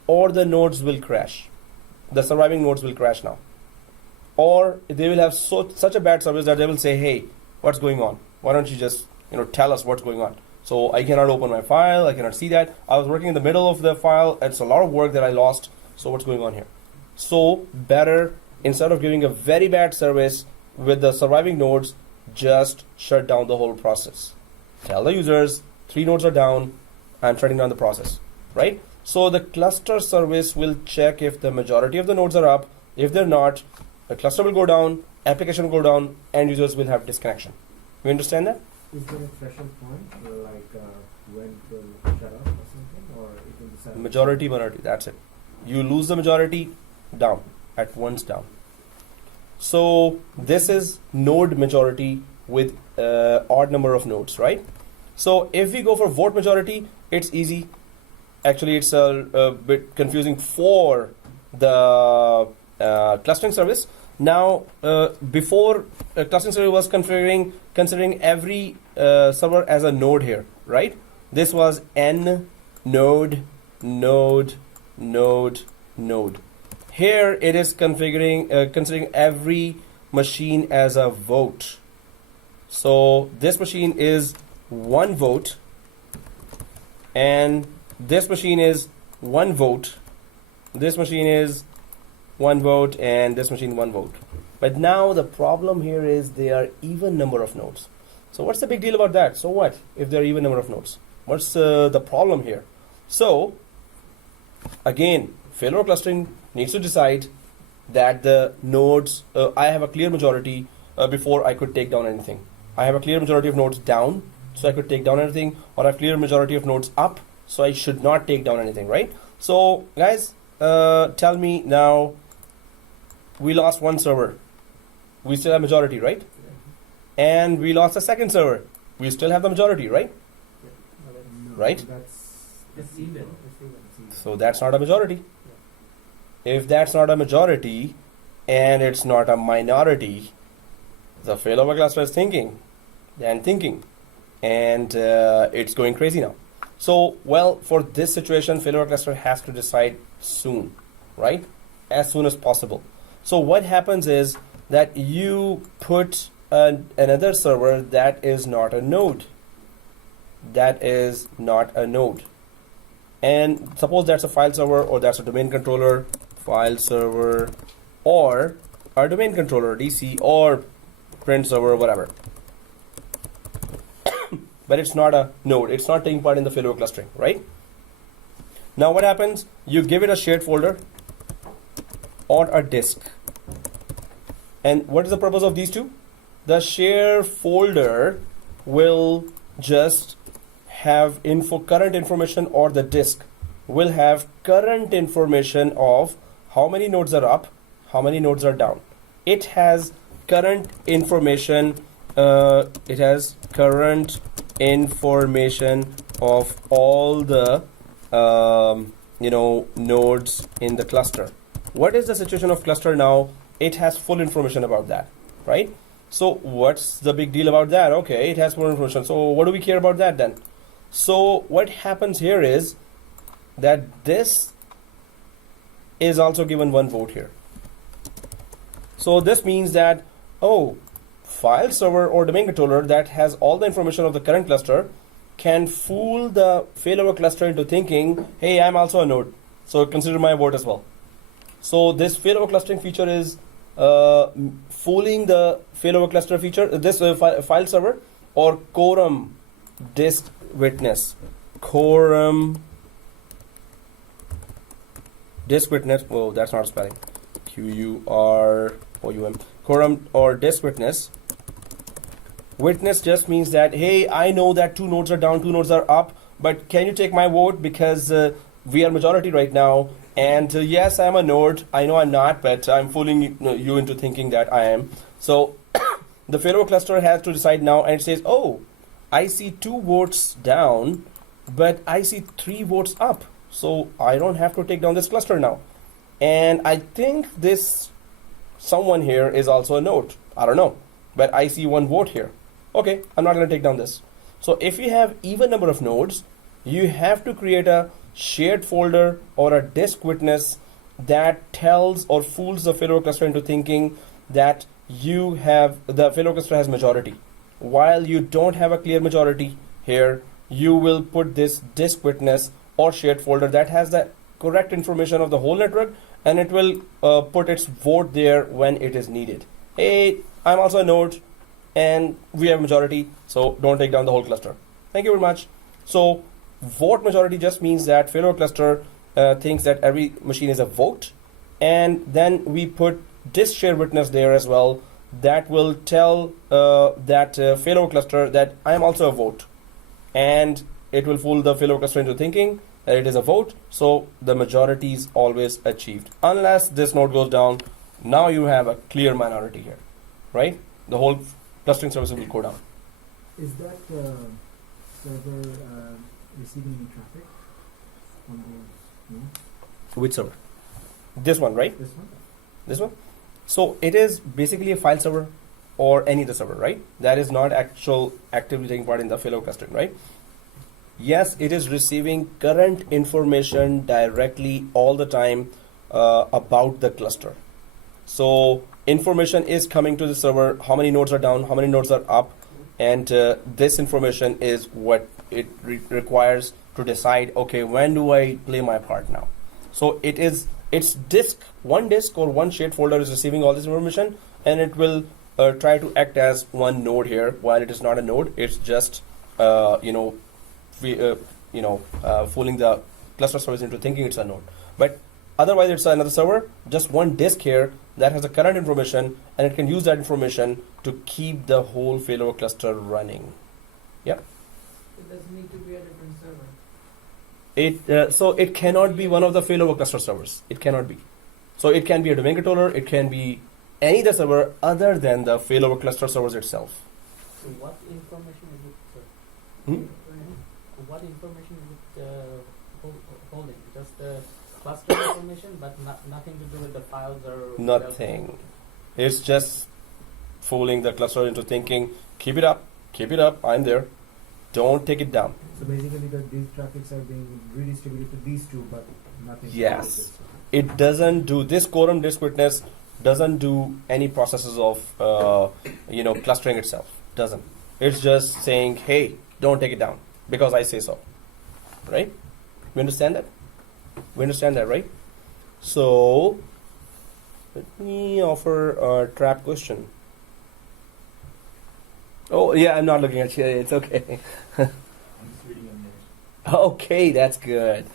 or the nodes will crash. The surviving nodes will crash now. Or they will have such a bad service that they will say, hey, what's going on? Why don't you just tell us what's going on? So I cannot open my file, I cannot see that. I was working in the middle of the file, it's a lot of work that I lost, so what's going on here? So better, instead of giving a very bad service with the surviving nodes, just shut down the whole process. Tell the users, 3 nodes are down, I'm shutting down the process, right? So the cluster service will check if the majority of the nodes are up. If they're not, the cluster will go down, application will go down, and users will have disconnection. You understand that? Is there a threshold point, when it will shut off or something, or it will decide? Majority, that's it. You lose the majority, down, at once down. So this is node majority with odd number of nodes, right? So if we go for vote majority, it's easy. Actually, it's a bit confusing for the clustering service. Now, before clustering service was considering every server as a node here, right? This was n node, node, node, node. Here it is considering every machine as a vote. So this machine is 1 vote, and this machine is 1 vote. This machine is 1 vote, and this machine 1 vote. But now the problem here is they are even number of nodes. So what's the big deal about that? So what if they're even number of nodes? What's the problem here? So again, failover clustering needs to decide that the nodes, I have a clear majority before I could take down anything. I have a clear majority of nodes down, so I could take down anything, or I have clear majority of nodes up, so I should not take down anything, right? So guys, tell me now, we lost 1 server. We still have majority, right? And we lost a 2nd server. We still have the majority, right? No, Right? It's even. So that's not a majority. If that's not a majority and it's not a minority, the failover cluster is thinking, and it's going crazy now. So, well, for this situation, failover cluster has to decide soon, right? As soon as possible. So what happens is that you put another server that is not a node. That is not a node. And suppose that's a file server, or that's a domain controller, file server, or a domain controller, DC, or print server, whatever. But it's not a node. It's not taking part in the failover clustering, right? Now what happens? You give it a shared folder or a disk. And what is the purpose of these two? The share folder will just have current information, or the disk will have current information of how many nodes are up, how many nodes are down. It has current information. It has current information of all the nodes in the cluster. What is the situation of cluster now? It has full information about that, right? So what's the big deal about that? Okay, it has full information. So what do we care about that then? So what happens here is that this is also given 1 vote here. So this means that, oh, file server or domain controller that has all the information of the current cluster can fool the failover cluster into thinking, hey, I'm also a node, so consider my vote as well. So this failover clustering feature is fooling the failover cluster feature, this file server, or quorum disk witness. Quorum disk witness. Oh, that's not spelling. Quorum. Quorum or disk witness. Witness just means that, hey, I know that 2 nodes are down, 2 nodes are up, but can you take my vote because we are majority right now? And yes, I'm a node. I know I'm not, but I'm fooling you into thinking that I am. So the failover cluster has to decide now, and it says, oh, I see 2 votes down, but I see 3 votes up. So I don't have to take down this cluster now. And I think this someone here is also a node. I don't know, but I see 1 vote here. Okay, I'm not going to take down this. So if you have even number of nodes, you have to create a shared folder or a disk witness that tells or fools the failover cluster into thinking that the failover cluster has majority. While you don't have a clear majority here, you will put this disk witness or shared folder that has the correct information of the whole network, and it will put its vote there when it is needed. Hey, I'm also a node and we have majority, so don't take down the whole cluster. Thank you very much. So vote majority just means that failover cluster thinks that every machine is a vote, and then we put disk share witness there as well that will tell that failover cluster that I am also a vote, and it will fool the failover cluster into thinking that it is a vote, so the majority is always achieved. Unless this node goes down, now you have a clear minority here, right? The whole clustering service will go down. Is that server receiving any traffic on those nodes? Which server? This one, right? This one? This one? So it is basically a file server or any other server, right? That is not actively taking part in the failover clustering, right? Yes, it is receiving current information directly all the time about the cluster. So information is coming to the server, how many nodes are down, how many nodes are up, and this information is what it requires to decide, okay, when do I play my part now? So it's one disk or one shared folder is receiving all this information, and it will try to act as one node here. While it is not a node, it's just fooling the cluster service into thinking it's a node. But otherwise, it's another server, just one disk here that has the current information, and it can use that information to keep the whole failover cluster running. Yep. It doesn't need to be a different server. So it cannot be one of the failover cluster servers. It cannot be. So it can be a domain controller. It can be any other server other than the failover cluster servers itself. So what information is it? What information is it holding? Just the cluster information, but nothing to do with the files or nothing. It's just fooling the cluster into thinking, keep it up, I'm there. Don't take it down. So basically these traffics are being redistributed to these two, but nothing. Yes. It doesn't do this quorum disk witness doesn't do any processes of clustering itself. Doesn't. It's just saying, hey, don't take it down because I say so. Right? We understand that? We understand that, right? So let me offer a trap question. Oh yeah, I'm not looking at you. It's okay. I'm just reading on yours. Okay, that's good.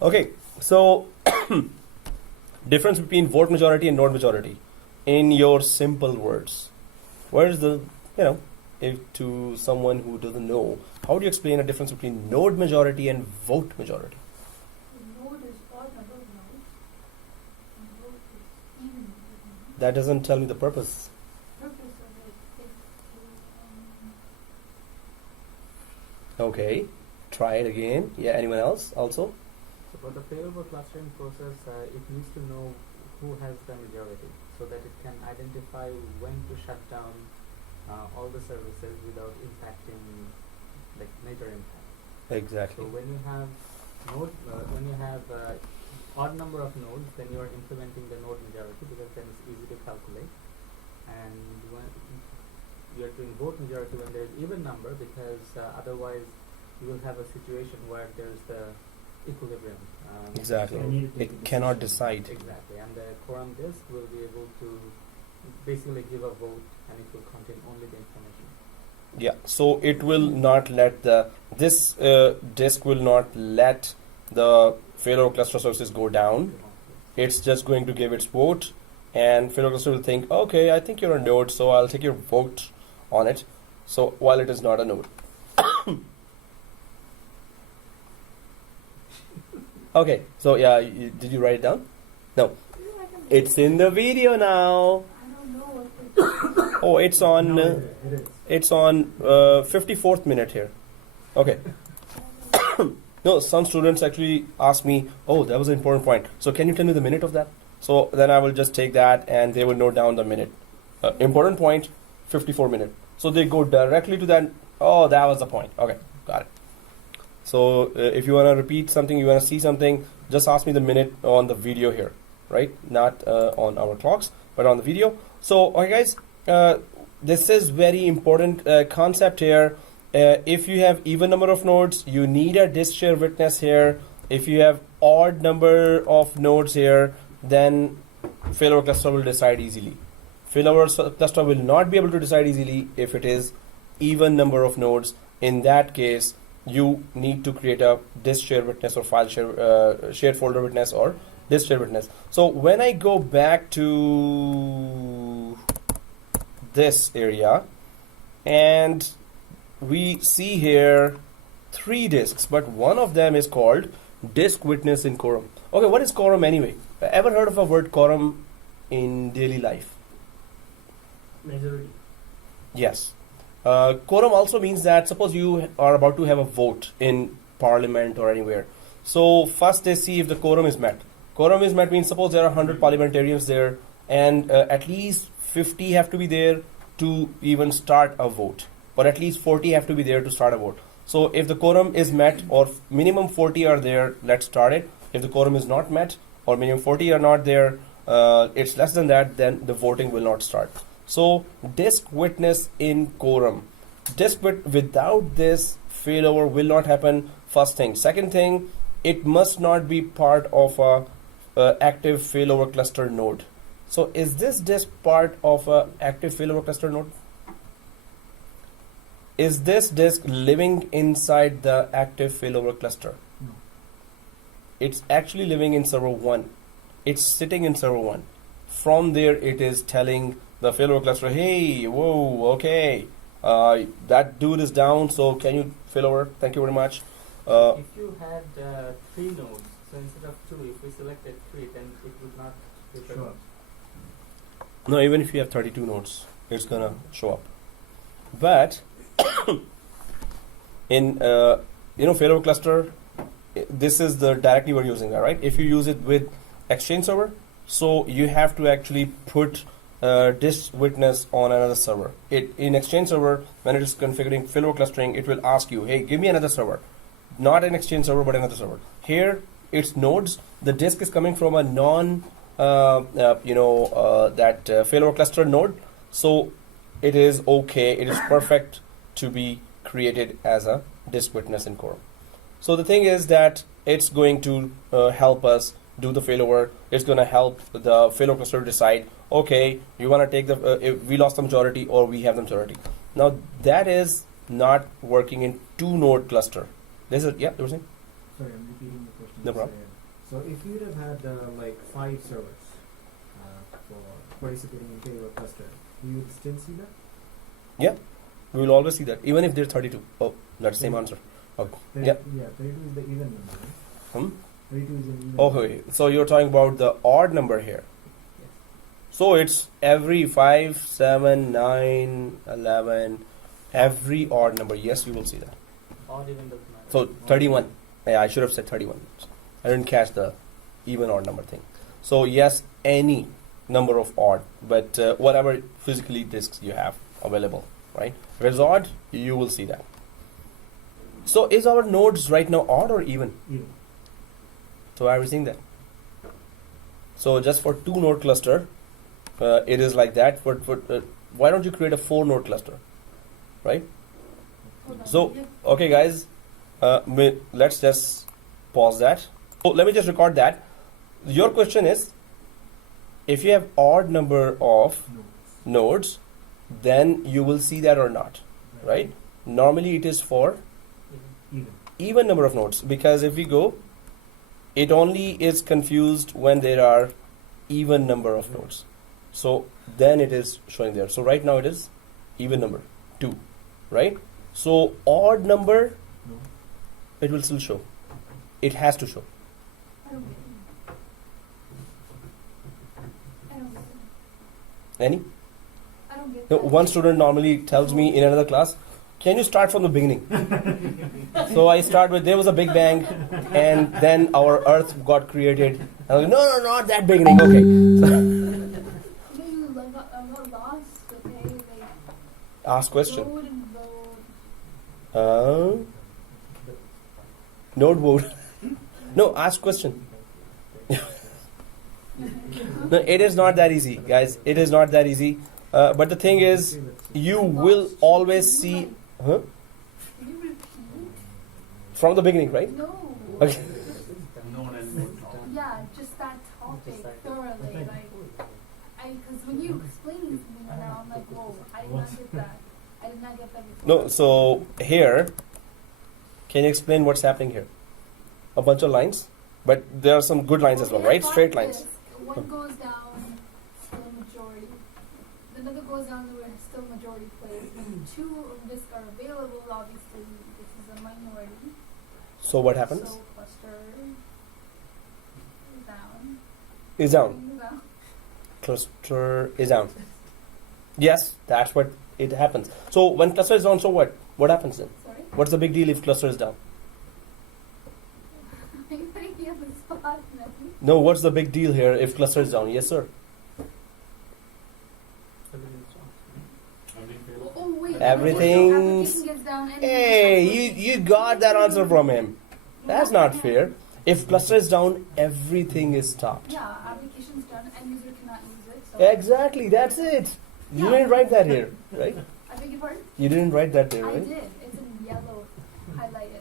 Okay, so difference between vote majority and node majority in your simple words. What is the, if to someone who doesn't know, how do you explain a difference between node majority and vote majority? Node is all number of nodes, and vote is even number of nodes. That doesn't tell me the purpose. Purpose of it is to Okay, try it again. Yeah, anyone else also? So for the failover clustering process, it needs to know who has the majority so that it can identify when to shut down all the services without impacting, like major impact. Exactly. So when you have odd number of nodes, then you are implementing the node majority because then it's easy to calculate. And when you are doing vote majority when there is even number, because otherwise you will have a situation where there's the equilibrium. Exactly. So It cannot decide. exactly, and the quorum disk will be able to basically give a vote, and it will contain only the information. Yeah, so it will not let this disk will not let the failover cluster services go down. It's just going to give its vote, and failover cluster will think, okay, I think you're a node, so I'll take your vote on it. So while it is not a node. Okay, so yeah, did you write it down? No, it's in the video now. I don't know what it Oh, it's on. No, it is. It's on 54th minute here. Okay. No, some students actually ask me, oh, that was an important point. So can you tell me the minute of that? So then I will just take that and they will note down the minute. Important point, 54 minute. So they go directly to that. Oh, that was the point. Okay, got it. So if you want to repeat something, you want to see something, just ask me the minute on the video here, right? Not on our clocks, but on the video. So, okay, guys, this is very important concept here. If you have even number of nodes, you need a disk share witness here. If you have odd number of nodes here, then failover cluster will decide easily. Failover cluster will not be able to decide easily if it is even number of nodes. In that case, you need to create a disk share witness or file share shared folder witness or disk share witness. So when I go back to this area, and we see here 3 disks, but one of them is called disk witness in Quorum. Okay, what is Quorum anyway? Ever heard of a word Quorum in daily life? Majority. Yes. Quorum also means that suppose you are about to have a vote in parliament or anywhere. So first they see if the quorum is met. Quorum is met means suppose there are 100 parliamentarians there, and at least 50 have to be there to even start a vote, or at least 40 have to be there to start a vote. So if the quorum is met or minimum 40 are there, let's start it. If the quorum is not met or minimum 40 are not there, it's less than that, then the voting will not start. So disk witness in Quorum. Without this, failover will not happen. First thing. Second thing, it must not be part of a active failover cluster node. So is this disk part of a active failover cluster node? Is this disk living inside the active failover cluster? No. It's actually living in server 1. It's sitting in server 1. From there, it is telling the failover cluster, hey, whoa, okay, that dude is down, so can you failover? Thank you very much. If you had 3 nodes, so instead of 2, if we selected 3, then it would not return. Sure. No, even if you have 32 nodes, it's gonna show up. But in failover cluster, this is the directly we're using that, right? If you use it with Exchange server, so you have to actually put disk witness on another server. In Exchange server, when it is configuring failover clustering, it will ask you, hey, give me another server, not an Exchange server, but another server. Here, it's nodes. The disk is coming from a failover cluster node, so it is okay. It is perfect to be created as a disk witness in Quorum. So the thing is that it's going to help us do the failover. It's going to help the failover cluster decide, okay, you want to take if we lost the majority or we have the majority. Now that is not working in 2-node cluster. This is, yeah, you were saying? Sorry, I'm repeating the question. No problem. So if you would have had like 5 servers for participating in failover cluster, you would still see that? Yeah, we will always see that, even if there's 32. Oh, that's the same answer. Okay. Yeah. Yeah, 32 is the even number, right? 32 is an even number. Okay, so you're talking about the odd number here. Yes. So it's every 5, 7, 9, 11, every odd number. Yes, you will see that. Odd even doesn't matter. So 31. Yeah, I should have said 31. I didn't catch the even odd number thing. So yes, any number of odd, but whatever physically disks you have available, right? If it's odd, you will see that. So is our nodes right now odd or even? Even. So are we seeing that? So just for 2-node cluster, it is like that. Why don't you create a 4-node cluster, right? So, okay guys, let's just pause that. So let me just record that. Your question is, if you have odd number of nodes, then you will see that or not, right? Normally it is for even number of nodes, because if we go, it only is confused when there are even number of nodes. So then it is showing there. So right now it is even number 2, right? So odd number, it will still show. It has to show. I don't get it. I don't get it. Any? I don't get No, that. one student normally tells me in another class, can you start from the beginning? So I start with, there was a big bang, and then our earth got created. And I'm like, no, not that beginning. Okay. So, You like I'm not lost, okay? Like ask question. vote and vote. node vote. No, ask question. No, it is not that easy, guys. It is not that easy. But the thing is, you will always see. Huh? Can you repeat? From the beginning, right? No. Okay. Node and node topic. Yeah, just that topic thoroughly. Because when you explained it to me right now, I'm like, whoa, I did not get that. I did not get that before. No, so here, can you explain what's happening here? A bunch of lines, but there are some good lines as well, right? Straight lines. One goes down, still majority. Another goes down, where still majority plays. Two of this are available, obviously. This is a minority. So what happens? So cluster is down. Is down. Down. Cluster is down. Yes, that's what it happens. So when cluster is down, so what? What happens then? Sorry? What's the big deal if cluster is down? I'm putting you on the spot, Matthew. No, what's the big deal here if cluster is down? Yes, sir. Oh, wait. Everything's- Application gets down and Hey, you got that answer from him. That's not fair. If cluster is down, everything is stopped. Yeah, application's done and user cannot use it. So Exactly, that's it. You Yeah. didn't write that here, right? I beg your pardon? You didn't write that there, I right? did. It's in yellow, highlighted.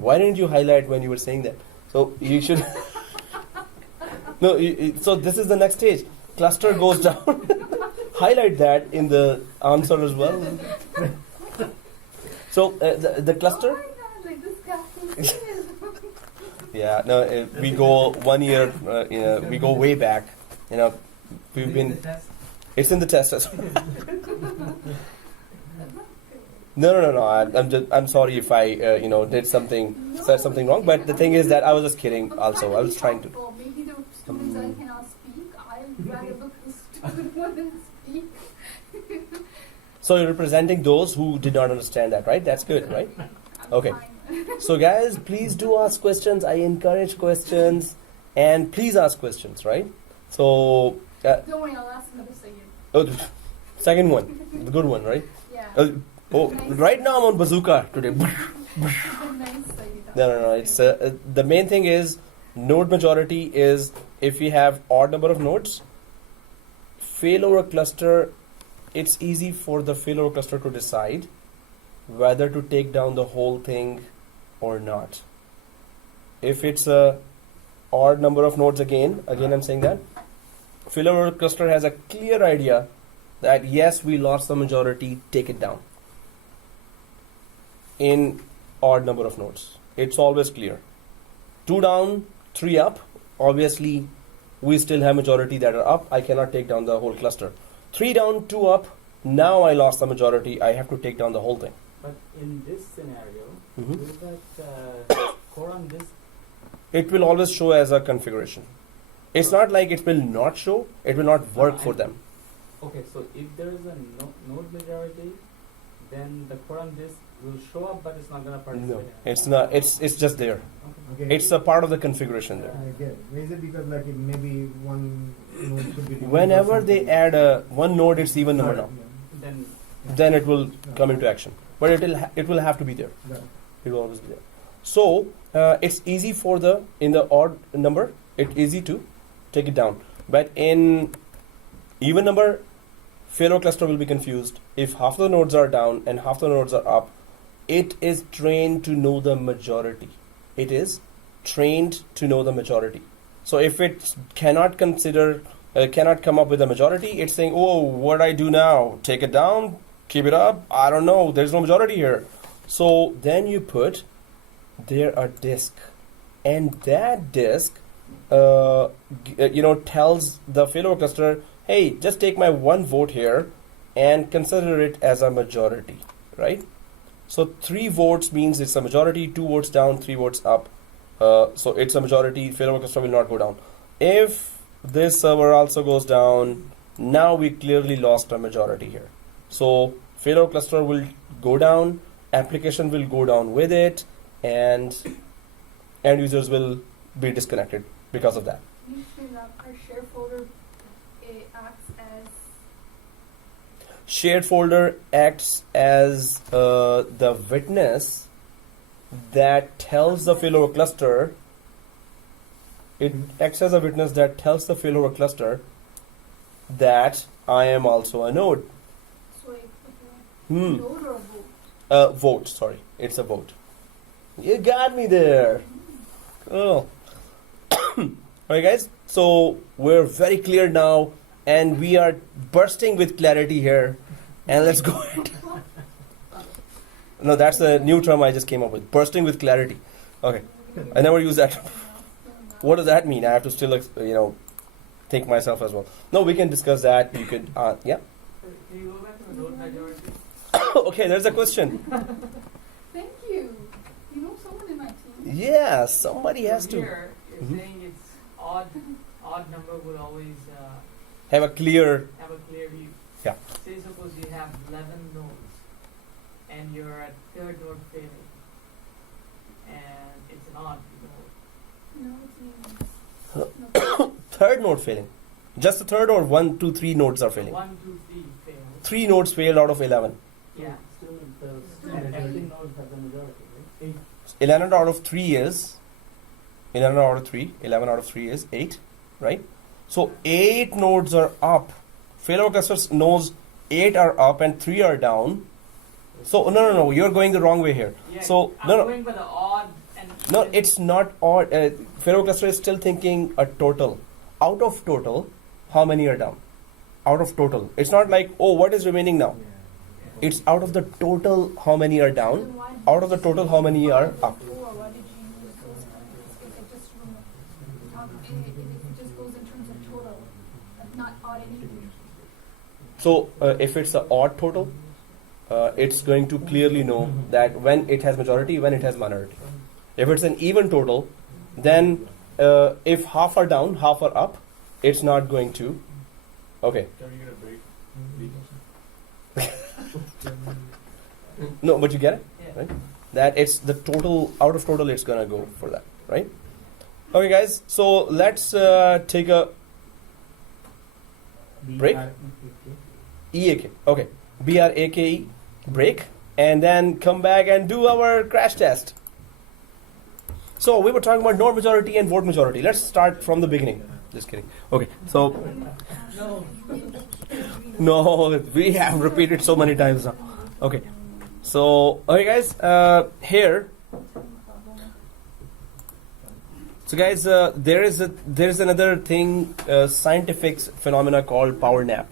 Why didn't you highlight when you were saying that? So you should. No, so this is the next stage. Cluster goes down. Highlight that in the answer as well. So the cluster. Oh my god, like this guy is Yeah, no, we go 1 year. We go way back. We've been. It's in the test as well. No. I'm sorry if I did something, said something wrong. But the thing is that I was just kidding. Also, I was trying to. Maybe the students I cannot speak. I'd rather look at the student more than speak. So you're representing those who did not understand that, right? That's good, right? Okay. So guys, please do ask questions. I encourage questions, and please ask questions, right? So. Don't worry, I'll ask another second. Oh, second one, the good one, right? Yeah. Right now I'm on bazooka today. It's a nice second. No. It's the main thing is node majority is if we have odd number of nodes. Failover cluster, it's easy for the failover cluster to decide whether to take down the whole thing or not. If it's a odd number of nodes, again I'm saying that failover cluster has a clear idea that yes, we lost the majority, take it down. In odd number of nodes, it's always clear. 2 down, 3 up. Obviously, we still have majority that are up. I cannot take down the whole cluster. 3 down, 2 up. Now I lost the majority. I have to take down the whole thing. But in this scenario, Mhm. will that quorum this? It will always show as a configuration. It's not like it will not show. It will not work for them. Okay, so if there is a node majority, then the quorum disk will show up, but it's not gonna participate. No, in it. it's not. It's just there. Okay. Okay. It's a part of the configuration there. I get it. Is it because like it maybe one node could be? Whenever they add one node, it's even number now. Then Then it will come into action. But it will have to be there. It will always be there. So it's easy for in the odd number. It's easy to take it down. But in even number, failover cluster will be confused. If half the nodes are down and half the nodes are up, it is trained to know the majority. It is trained to know the majority. So if it cannot cannot come up with a majority, it's saying, oh, what do I do now? Take it down? Keep it up? I don't know. There's no majority here. So then you put there a disk, and that disk tells the failover cluster, hey, just take my 1 vote here and consider it as a majority, right? So 3 votes means it's a majority, 2 votes down, 3 votes up. So it's a majority, failover cluster will not go down. If this server also goes down, now we clearly lost a majority here. So failover cluster will go down, application will go down with it, and end users will be disconnected because of that. Usually our share folder acts as Shared folder acts as the witness that tells the failover cluster, it acts as a witness that tells the failover cluster that I am also a node. So like, Hmm. node or vote? Vote, sorry. It's a vote. You got me there. Oh. Alright guys, so we're very clear now and we are bursting with clarity here. And let's go ahead. No, that's a new term I just came up with. Bursting with clarity. Okay. I never use that. What does that mean? I have to still, think myself as well. No, we can discuss that. You could, yeah. Can you go back to the node majority? Okay, there's a question. Thank you. You know someone in my team. Yeah, somebody has to Here, you're Mhm. saying it's odd number will always have a clear. have a clear view. Yeah. Say suppose you have 11 nodes and you're at third node failing and it's an odd node. No, it's me. Third node failing. Just the third or 1, 2, 3 nodes are failing? 1, 2, 3 fails. 3 nodes failed out of 11. Yeah. Still it fails. Still And fails. every node has the majority, right? 11 out of 3 is 11 out of 3. 11 out of 3 is 8, right? So 8 nodes are up. Failover clusters knows 8 are up and 3 are down. So no, you're going the wrong way here. Yeah, So I'm no, going by the odd and no, even. it's not odd. Failover cluster is still thinking a total. Out of total, how many are down? Out of total. It's not like, oh, what is remaining now? It's out of the total, how many are down? Then why did Out of the total, how many are up? Why did you use those terms? If it just it just goes in terms of total, not odd anything. So if it's an odd total, it's going to clearly know that when it has majority, when it has minority. If it's an even total, then if half are down, half are up, it's not going to. Okay. Can we get a break? No, but you get it? Yeah. Right? That it's the total, out of total, it's gonna go for that, right? Okay, guys, so let's take a break. EAK. Okay. BRAKE break, and then come back and do our crash test. So we were talking about node majority and vote majority. Let's start from the beginning. Just kidding. Okay. So no, we have repeated so many times now. Okay. So okay, guys. Here. So guys, there is another thing, scientific phenomena called power nap.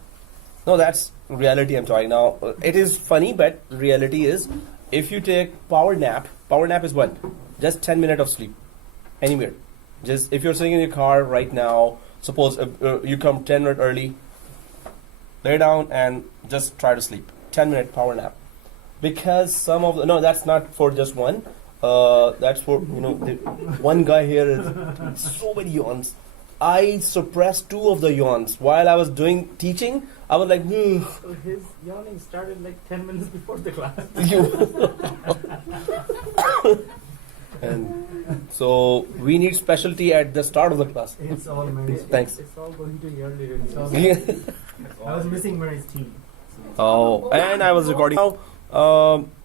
No, that's reality. I'm talking now. It is funny, but reality is, if you take power nap is what? Just 10 minutes of sleep, anywhere. Just if you're sitting in your car right now, suppose you come 10 minutes early, lay down and just try to sleep. 10-minute power nap. Because some of the, no, that's not for just one. That's for, the one guy here is so many yawns. I suppressed 2 of the yawns while I was teaching. I was like, So his yawning started like 10 minutes before the class. And so we need specialty at the start of the class. It's all Mary's. Thanks. It's all going to yearly It's all- review. I was missing Mary's team. Oh, and I was recording. Now,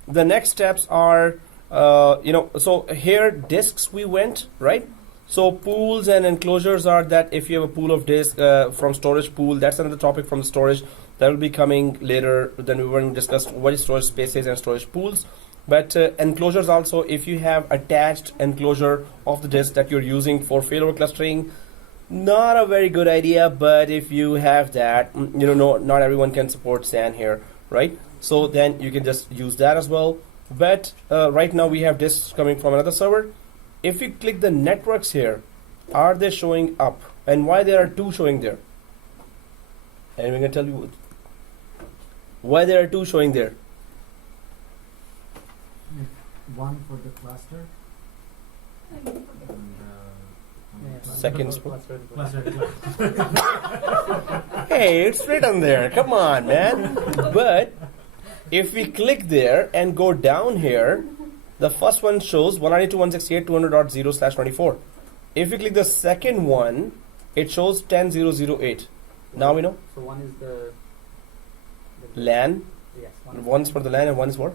the next steps are, so here disks we went, right? So pools and enclosures are that if you have a pool of disks from storage pool, that's another topic from storage that will be coming later. Then we will discuss what is storage spaces and storage pools. But enclosures also, if you have attached enclosure of the disk that you're using for failover clustering, not a very good idea. But if you have that, not everyone can support SAN here, right? So then you can just use that as well. But right now we have disks coming from another server. If you click the networks here, are they showing up? And why there are 2 showing there? And we can tell you why there are 2 showing there. One for the cluster. And, Second cluster. Hey, it's written there. Come on, man. But if we click there and go down here, the first one shows 192.168.200.0/24. If we click the second one, it shows 10.0.0.8. Now we know. So one is the LAN. yes, One's for the LAN and one is for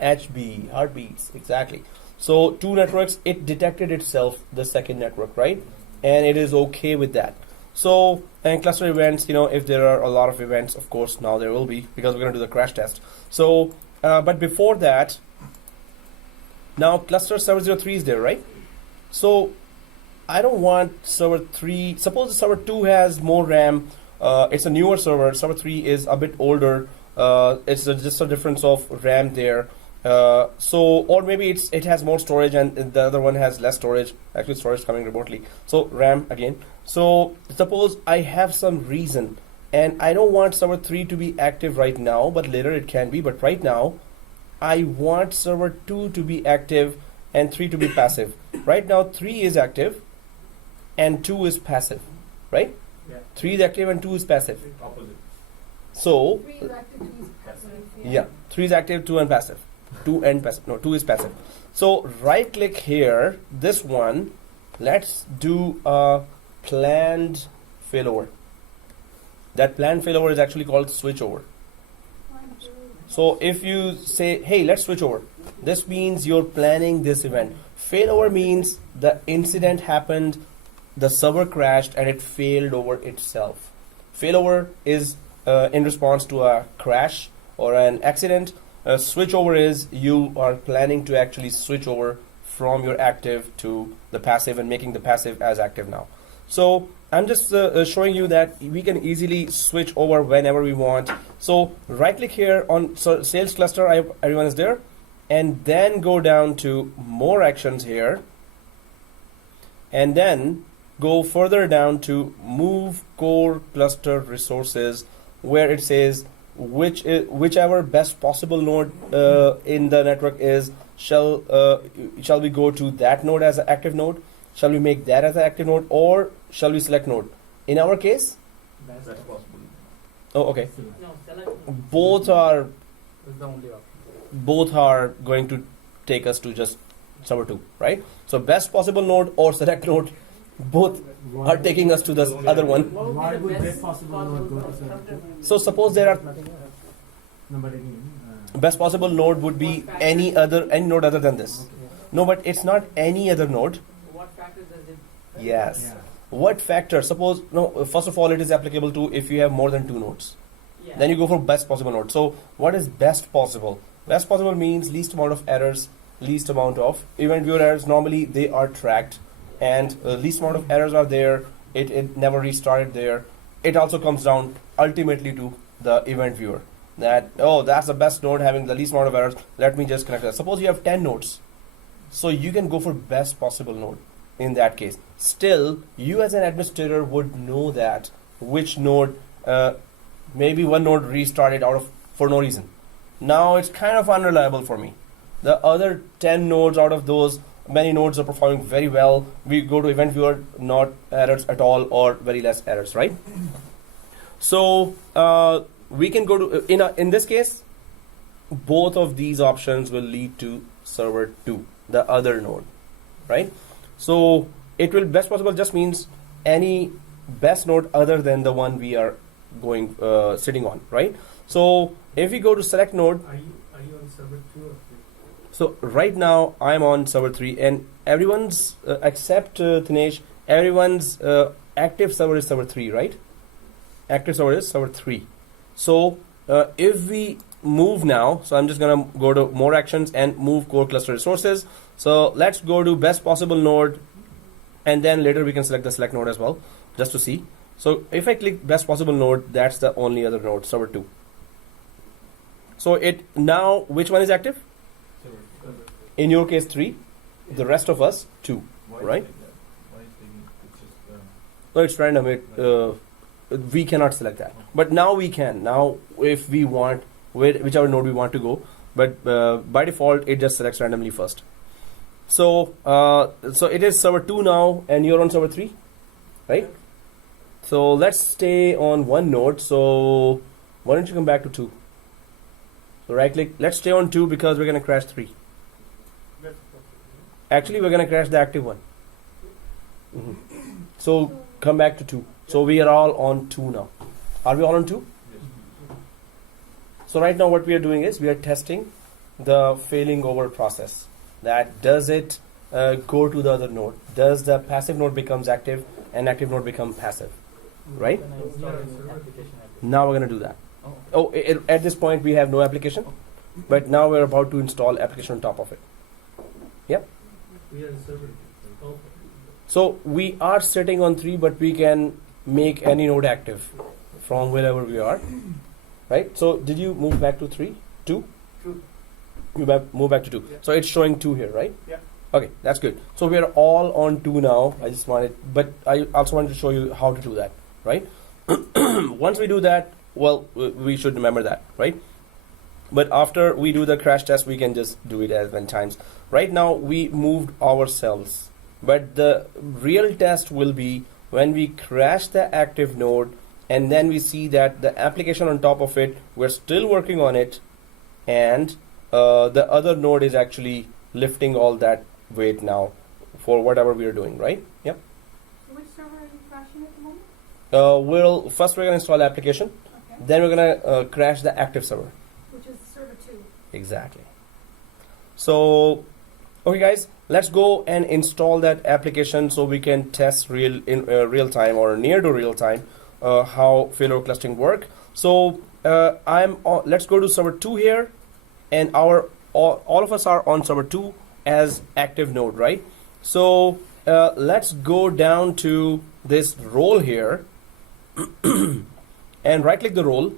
HB, heartbeats, exactly. So 2 networks, it detected itself the second network, right? And it is okay with that. So, and cluster events, if there are a lot of events, of course, now there will be, because we're going to do the crash test. So, but before that, now cluster server 03 is there, right? So, I don't want server 3, suppose the server 2 has more RAM, it's a newer server, server 3 is a bit older, it's just a difference of RAM there. Or maybe it has more storage and the other one has less storage. Actually, storage coming remotely. So RAM again. So suppose I have some reason and I don't want server 3 to be active right now, but later it can be. But right now, I want server 2 to be active and 3 to be passive. Right now, 3 is active and 2 is passive, right? Yeah. 3 is active and 2 is passive. Opposite. So 3 is active, 2 is passive. yeah, 3 is active, 2 and passive. 2 and passive. No, 2 is passive. So right click here, this one, let's do a planned failover. That planned failover is actually called switchover. So if you say, hey, let's switch over, this means you're planning this event. Failover means the incident happened, the server crashed, and it failed over itself. Failover is in response to a crash or an accident. Switchover is you are planning to actually switch over from your active to the passive and making the passive as active now. So I'm just showing you that we can easily switch over whenever we want. So right click here on sales cluster, everyone is there, and then go down to more actions here, and then go further down to move core cluster resources, where it says whichever best possible node in the network is, shall we go to that node as an active node? Shall we make that as an active node, or shall we select node? In our case, That's possible. oh okay, No, select. both are That's the only option. going to take us to just server 2, right? So best possible node or select node, both are taking us to the other one. What would Why be the would best best possible node go to possible server 2? So suppose there are No, but again, best possible node would be any node other than this. okay. No, but it's not any other node. What factors does it? Yes. Yeah. What factor? Suppose first of all, it is applicable to if you have more than 2 nodes. Yeah. Then you go for best possible node. So what is best possible? Best possible means least amount of errors, least amount of event viewer errors. Normally they are tracked, and least amount of errors are there. It never restarted there. It also comes down ultimately to the event viewer. That, oh, that's the best node having the least amount of errors. Let me just connect that. Suppose you have 10 nodes. So you can go for best possible node in that case. Still, you as an administrator would know that which node, maybe one node restarted for no reason. Now it's kind of unreliable for me. The other 10 nodes out of those, many nodes are performing very well. We go to event viewer, not errors at all or very less errors, right? So we can go to, in this case, both of these options will lead to server 2, the other node, right? So it will best possible just means any best node other than the one we are going sitting on, right? So if we go to select node, Are you on server 2 or 3? so right now I'm on server 3, and everyone's except Dinesh, everyone's active server is server 3, right? Active server is server 3. So if we move now, so I'm just gonna go to more actions and move core cluster resources. So let's go to best possible node, and then later we can select the select node as well, just to see. So if I click best possible node, that's the only other node, server 2. So it now, which one is active? In your case 3, the rest of us 2, right? Why is taking, it's just, No, it's random. We cannot select that, but now we can. Now if we want, whichever node we want to go, but by default it just selects randomly first. So so it is server 2 now, and you're on server 3, right? So let's stay on one node. So why don't you come back to 2? So right click, let's stay on 2 because we're gonna crash 3. Actually, we're gonna crash the active one. So come back to 2. So we are all on 2 now. Are we all on 2? So right now what we are doing is we are testing the failing over process. That does it go to the other node? Does the passive node becomes active and active node become passive? Right? Then I install an application at this. Now we're going to do that. Oh, At this point we have no application, but now we're about to install application on top of it. we are server. Okay. So we are sitting on 3, but we can make any node active from wherever we are, right? So did you move back to 3, 2? True. You move back to 2. Yeah. So it's showing 2 here, right? Yeah. Okay, that's good. So we are all on 2 now. But I also wanted to show you how to do that, right? Once we do that, well, we should remember that, right? But after we do the crash test, we can just do it as many times. Right now, we moved ourselves, but the real test will be when we crash the active node, and then we see that the application on top of it, we're still working on it, and the other node is actually lifting all that weight now for whatever we are doing, right? Yep. So which server are you crashing at the moment? First we're gonna install the application, Okay. then we're gonna crash the active server. Which is server 2. Exactly. So, okay, guys, let's go and install that application so we can test in real time or near to real time how failover clustering work. So, let's go to server 2 here, and all of us are on server 2 as active node, right? So let's go down to this role here and right click the role,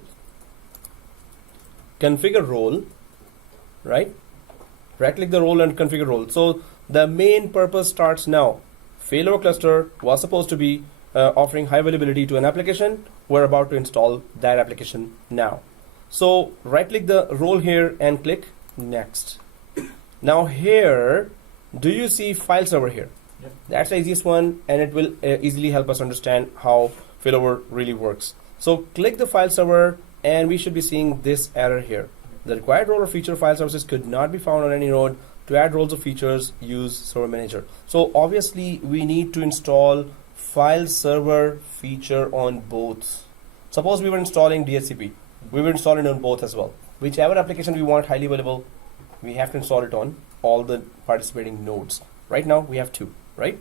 configure role, right? Right click the role and configure role. So the main purpose starts now. Failover cluster was supposed to be offering high availability to an application. We're about to install that application now. So right click the role here and click next. Now here, do you see file server here? Yep. That's the easiest one, and it will easily help us understand how failover really works. So click the file server, and we should be seeing this error here. The required role or feature file services could not be found on any node. To add roles or features, use server manager. So obviously we need to install file server feature on both. Suppose we were installing DHCP. We will install it on both as well. Whichever application we want highly available, we have to install it on all the participating nodes. Right now we have 2, right?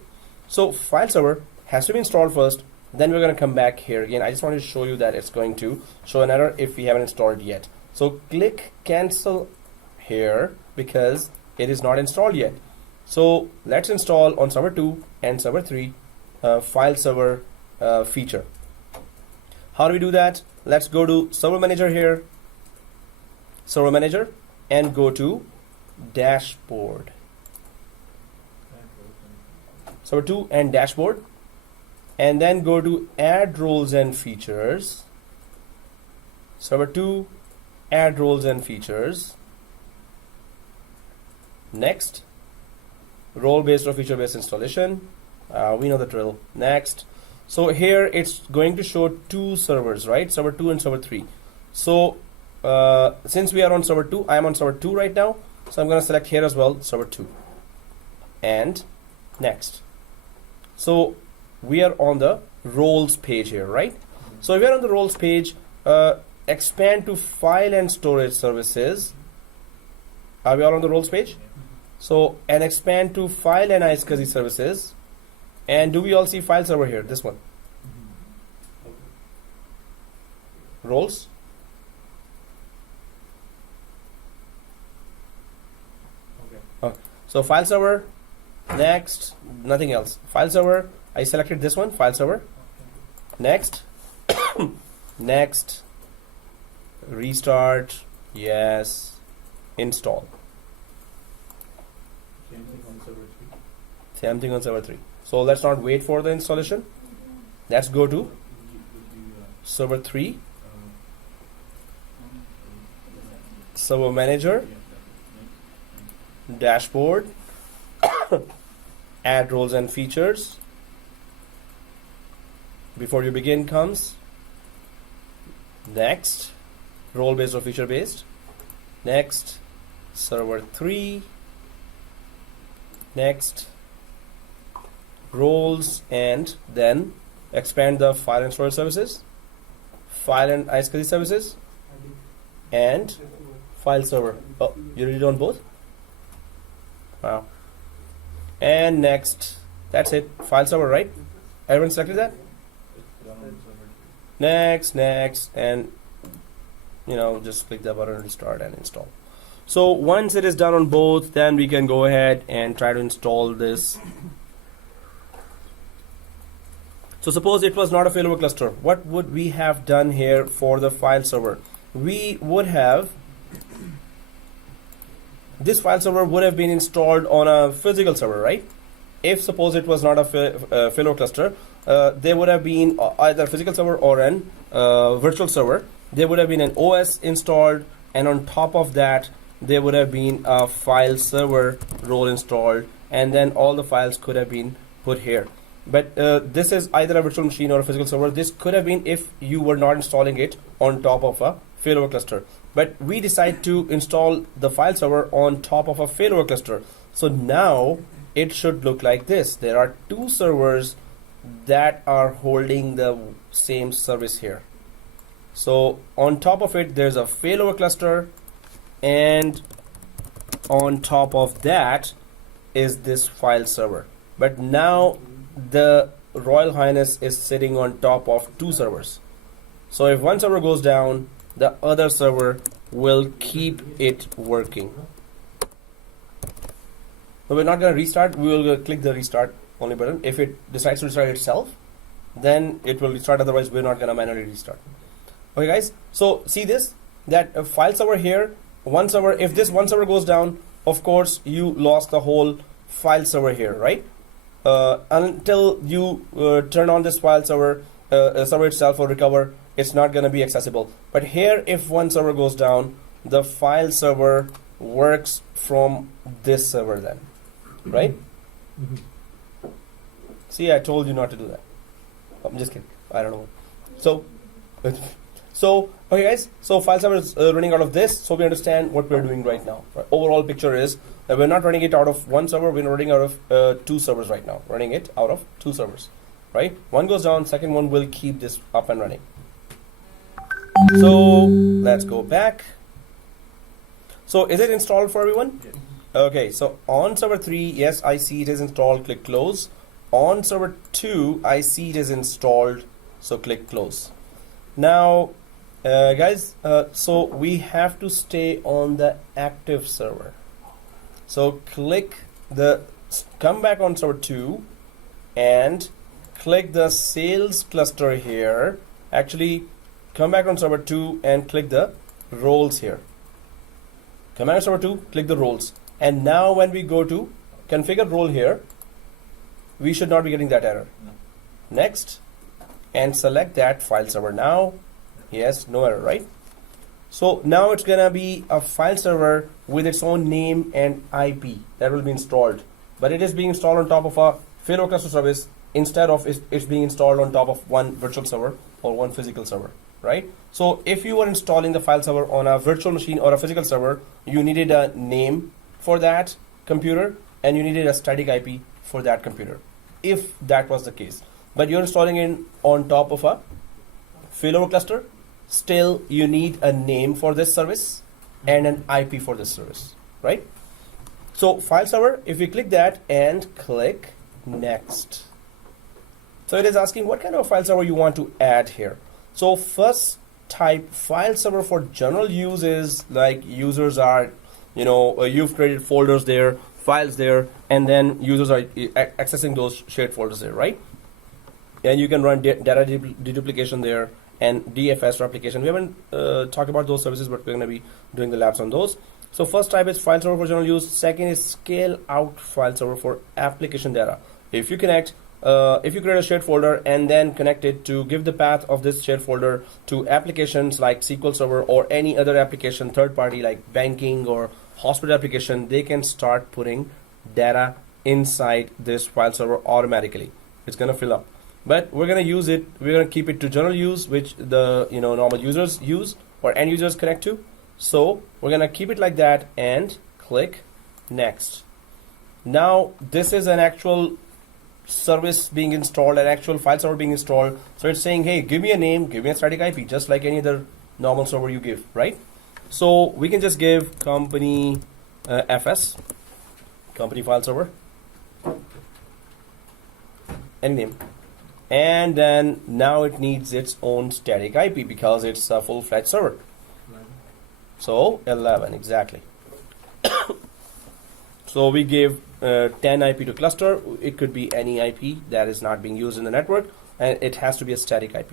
So file server has to be installed first, then we're going to come back here again. I just wanted to show you that it's going to show an error if we haven't installed yet. So click cancel here because it is not installed yet. So let's install on server 2 and server 3 file server feature. How do we do that? Let's go to server manager here, server manager, and go to dashboard. Server 2 and dashboard, and then go to add roles and features. Server 2, add roles and features. Next, role based or feature based installation. We know the drill. Next. So here it's going to show 2 servers, right? Server 2 and server 3. So since we are on server 2, I am on server 2 right now. So I'm going to select here as well, server 2. And next. So we are on the roles page here, right? So if we are on the roles page, expand to file and storage services. Are we all on the roles page? So, and expand to file and iSCSI services. And do we all see file server here? This one. Roles. Okay. So file server, next, nothing else. File server, I selected this one, file server. Next, next, restart, yes, install. Same thing on server 3. Same thing on server 3. So let's not wait for the installation. Let's go to server 3, server manager, dashboard, add roles and features. Before you begin comes next, role based or feature based. Next, server 3. Next, roles, and then expand the file and storage services, file and iSCSI services, and file server. Oh, you did it on both? Wow. And next, that's it. File server, right? Everyone selected that? It's done on server 2. Next, and just click the button to start and install. So once it is done on both, then we can go ahead and try to install this. So suppose it was not a failover cluster. What would we have done here for the file server? We would have, this file server would have been installed on a physical server, right? If suppose it was not a failover cluster, there would have been either a physical server or an virtual server. There would have been an OS installed, and on top of that, there would have been a file server role installed, and then all the files could have been put here. But this is either a virtual machine or a physical server. This could have been if you were not installing it on top of a failover cluster. But we decide to install the file server on top of a failover cluster. So now it should look like this. There are two servers that are holding the same service here. So on top of it, there's a failover cluster, and on top of that is this file server. But now the Royal Highness is sitting on top of two servers. So if one server goes down, the other server will keep it working. So we're not going to restart. We will click the restart only button. If it decides to restart itself, then it will restart. Otherwise, we're not going to manually restart. Okay, guys. So see this, that a file server here, one server. If this one server goes down, of course, you lost the whole file server here, right? Until you turn on this file server, server itself or recover, it's not going to be accessible. But here, if one server goes down, the file server works from this server then, right? See, I told you not to do that. I'm just kidding. I don't know. So okay, guys. So file server is running out of this, so we understand what we're doing right now. Right? Overall picture is that we're not running it out of one server. We're running out of two servers right now. Running it out of two servers, right? One goes down, second one will keep this up and running. So let's go back. So is it installed for everyone? Yes. Okay. So on server 3, yes, I see it is installed. Click close. On server 2, I see it is installed. So click close. Now, guys, so we have to stay on the active server. So come back on server 2 and click the sales cluster here. Actually, come back on server 2 and click the roles here. Come back on server 2, click the roles. And now when we go to configure role here, we should not be getting that error. No. Next. And select that file server now. Yes, no error, right? So now it's gonna be a file server with its own name and IP that will be installed, but it is being installed on top of a failover cluster service instead of it's being installed on top of one virtual server or one physical server, right? So if you were installing the file server on a virtual machine or a physical server, you needed a name for that computer and you needed a static IP for that computer, if that was the case. But you're installing it on top of a failover cluster, still you need a name for this service and an IP for this service, right? So file server, if we click that and click next. So it is asking what kind of file server you want to add here. So first type file server for general use is like users are, you've created folders there, files there, and then users are accessing those shared folders there, right? And you can run data deduplication there and DFS replication. We haven't talked about those services, but we're going to be doing the labs on those. So first type is file server for general use. Second is scale out file server for application data. If you create a shared folder and then connect it to give the path of this shared folder to applications like SQL Server or any other application, third party like banking or hospital application, they can start putting data inside this file server automatically. It's going to fill up. But we're going to use it, we're going to keep it to general use, which the normal users use or end users connect to. So we're going to keep it like that and click next. Now this is an actual service being installed, an actual file server being installed. So it's saying, hey, give me a name, give me a static IP, just like any other normal server you give, right? So we can just give company FS, company file server, any name. And then now it needs its own static IP because it's a full-fledged server. So 11, exactly. So we give 10 IP to cluster. It could be any IP that is not being used in the network, and it has to be a static IP.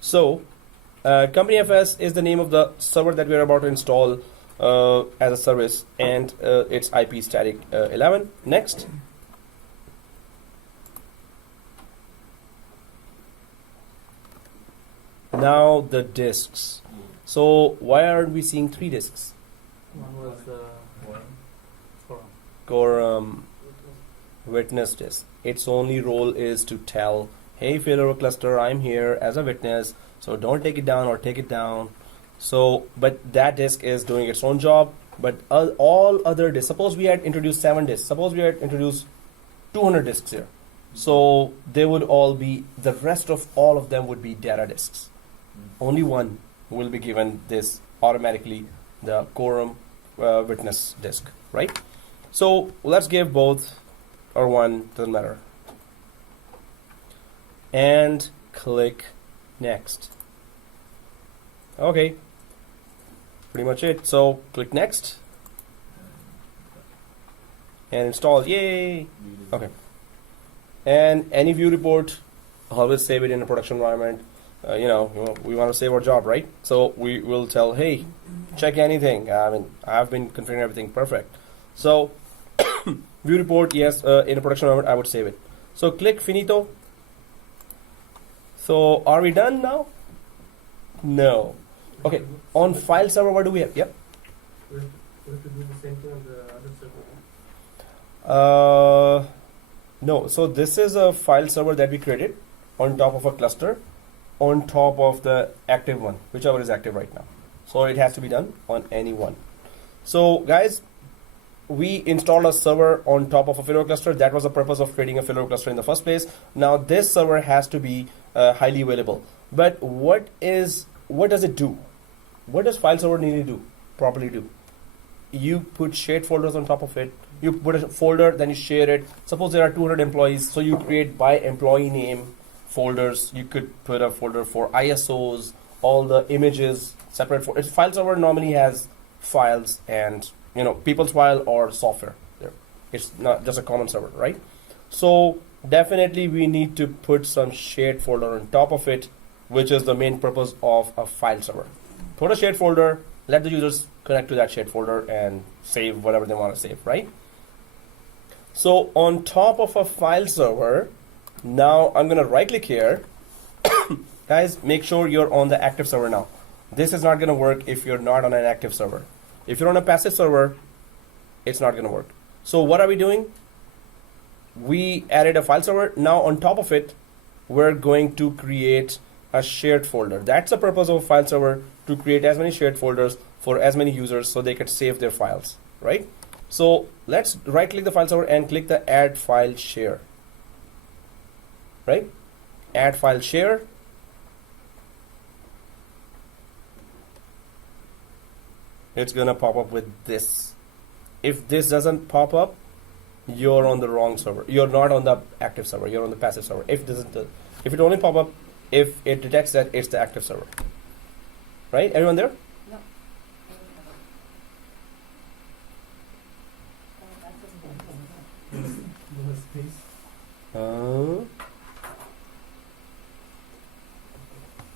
So company FS is the name of the server that we are about to install as a service, and it's IP static 11. Next. Now the disks. So why aren't we seeing 3 disks? One was Quorum. Quorum witness disk. Its only role is to tell, hey FailoverCluster, I'm here as a witness, so don't take it down or take it down. So, but that disk is doing its own job. But all other disks, suppose we had introduced 7 disks, suppose we had introduced 200 disks here. So they would all be, the rest of all of them would be data disks. Only one will be given this automatically, the Quorum witness disk, right? So let's give both or one, doesn't matter. And click next. Okay, pretty much it. So click next and install, yay. Okay. And any view report, always save it in a production environment. We want to save our job, right? So we will tell, hey, check anything. I mean, I've been configuring everything perfect. So view report, yes, in a production environment, I would save it. So click finito. So are we done now? No. Okay. On file server, what do we have? Yep. We have to do the same thing on the other server. No. So this is a file server that we created on top of a cluster, on top of the active one, whichever is active right now. So it has to be done on any one. So guys, we installed a server on top of a FailoverCluster. That was the purpose of creating a FailoverCluster in the first place. Now this server has to be highly available. But what does it do? What does file server need to do? Properly do? You put shared folders on top of it. You put a folder, then you share it. Suppose there are 200 employees, so you create by employee name folders. You could put a folder for ISOs, all the images, separate. File server normally has files and people's file or software there. It's not just a common server, right? So definitely we need to put some shared folder on top of it, which is the main purpose of a file server. Put a shared folder, let the users connect to that shared folder and save whatever they want to save, right? So on top of a file server, now I'm going to right click here. Guys, make sure you're on the active server now. This is not going to work if you're not on an active server. If you're on a passive server, it's not going to work. So what are we doing? We added a file server. Now on top of it, we're going to create a shared folder. That's the purpose of a file server, to create as many shared folders for as many users so they could save their files, right? So let's right click the file server and click the add file share, right? Add file share. It's gonna pop up with this. If this doesn't pop up, you're on the wrong server. You're not on the active server. You're on the passive server. If it only pop up if it detects that it's the active server, right? Everyone there? No.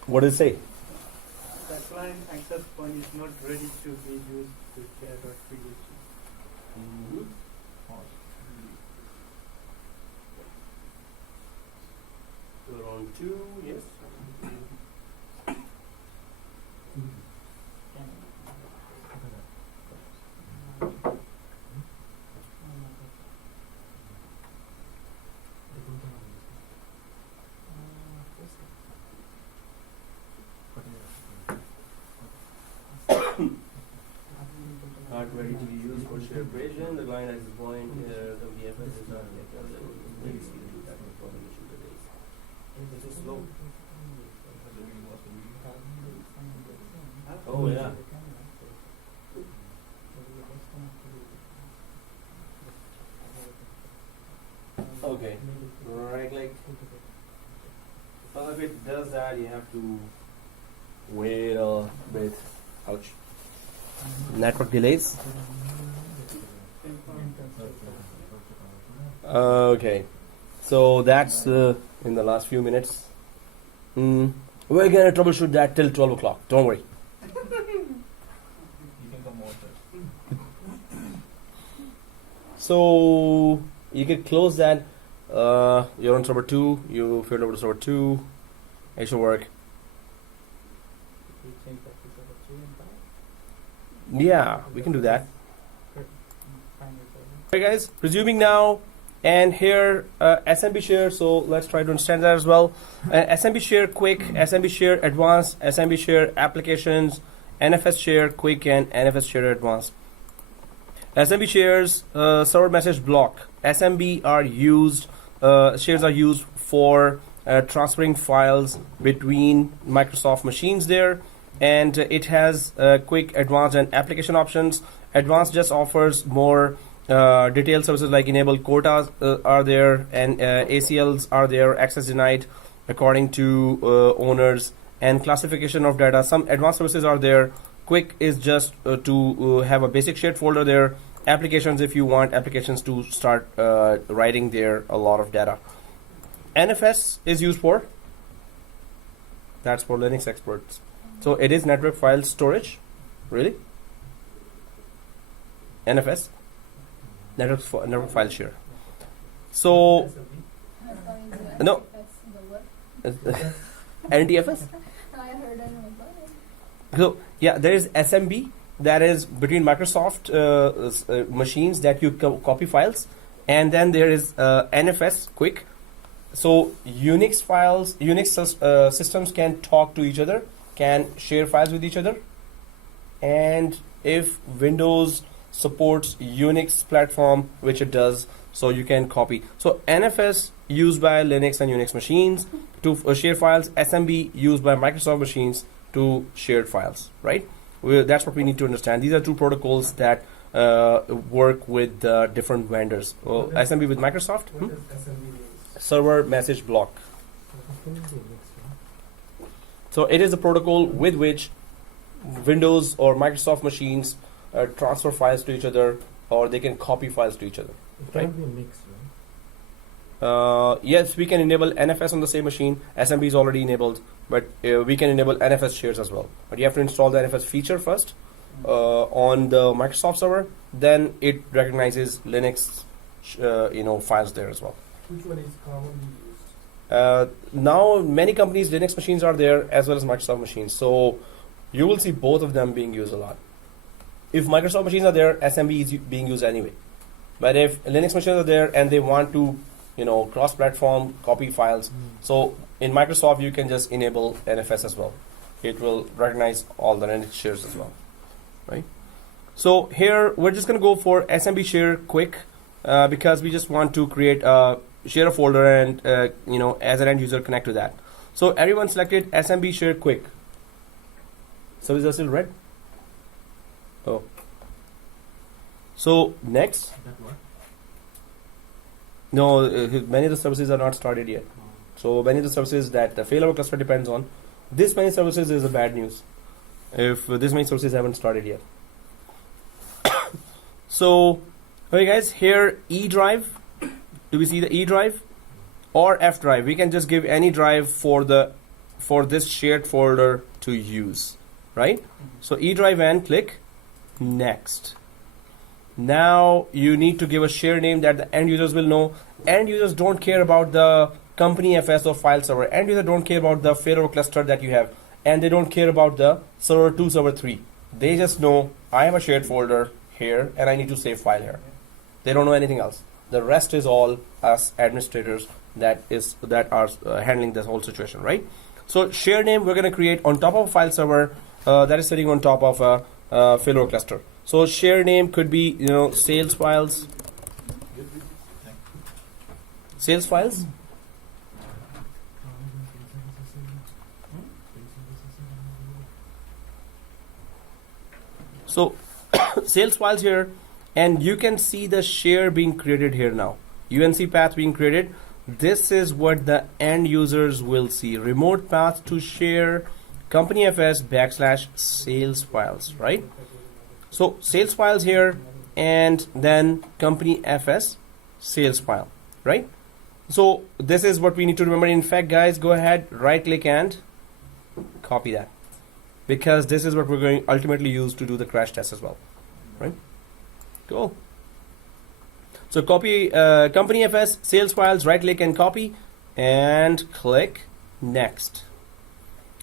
What does it say? The client access point is not ready to be used to share or create. We're on 2, yes. Not ready to be used for shared version. The client access point, the VFS is not yet maybe see the technical problem issue today. It's just slow. Oh yeah. Okay. Right click. Well, if it does that, you have to wait a bit. Ouch. Network delays. Okay. So that's in the last few minutes. We're gonna troubleshoot that till 12 o'clock. Don't worry. You can come over. So you can close that. You're on server 2. You failed over to server 2. It should work. We change that to server 3 and 5. Yeah, we can do that. Primary server. Okay, guys. Resuming now. And here, SMB share. So let's try to understand that as well. SMB share quick, SMB share advanced, SMB share applications, NFS share quick, and NFS share advanced. SMB shares server message block. SMB are used. Shares are used for transferring files between Microsoft machines there, and it has quick, advanced, and application options. Advanced just offers more detailed services like enable quotas are there, and ACLs are there, access denied according to owners, and classification of data. Some advanced services are there. Quick is just to have a basic shared folder there. Applications, if you want applications to start writing there a lot of data. NFS is used for, that's for Linux experts. So it is network file storage. Really? NFS, network file share. So no, NTFS. I heard it. So yeah, there is SMB, that is between Microsoft machines that you copy files, and then there is NFS quick. So Unix files, Unix systems can talk to each other, can share files with each other, and if Windows supports Unix platform, which it does, so you can copy. So NFS used by Linux and Unix machines to share files, SMB used by Microsoft machines to share files, right? That's what we need to understand. These are two protocols that work with different vendors. SMB with Microsoft, What does SMB mean? server message block. Can it be mixed, right? So it is a protocol with which Windows or Microsoft machines transfer files to each other, or they can copy files to each other. It Right. can't be mixed, right? Yes, we can enable NFS on the same machine. SMB is already enabled, but we can enable NFS shares as well. But you have to install the NFS feature first on the Microsoft server. Then it recognizes Linux, files there as well. Which one is commonly used? Now, many companies' Linux machines are there as well as Microsoft machines. So you will see both of them being used a lot. If Microsoft machines are there, SMB is being used anyway. But if Linux machines are there and they want to, cross-platform copy files, so in Microsoft you can just enable NFS as well. It will recognize all the Linux shares as well, right? So here we're just going to go for SMB share quick because we just want to create share a folder and as an end user connect to that. So everyone selected SMB share quick. So is that still red? Oh. So next. That what? No, many of the services are not started yet. So many of the services that the FailoverCluster depends on, this many services is a bad news. If this many services haven't started yet. So, okay guys, here E drive. Do we see the E drive or F drive? We can just give any drive for this shared folder to use, right? So E drive and click next. Now you need to give a share name that the end users will know. End users don't care about the company FS or file server. End users don't care about the FailoverCluster that you have, and they don't care about the server 2, server 3. They just know I have a shared folder here and I need to save file here. They don't know anything else. The rest is all us administrators that are handling this whole situation, right? So share name we're going to create on top of a file server that is sitting on top of a FailoverCluster. So share name could be sales files. Sales files. So sales files here, and you can see the share being created here now. UNC path being created. This is what the end users will see. Remote path to share company FS / sales files, right? So sales files here, and then company FS sales file, right? So this is what we need to remember. In fact, guys, go ahead, right click and copy that, because this is what we're going to ultimately use to do the crash test as well, right? Cool. So copy company FS sales files, right click and copy, and click next.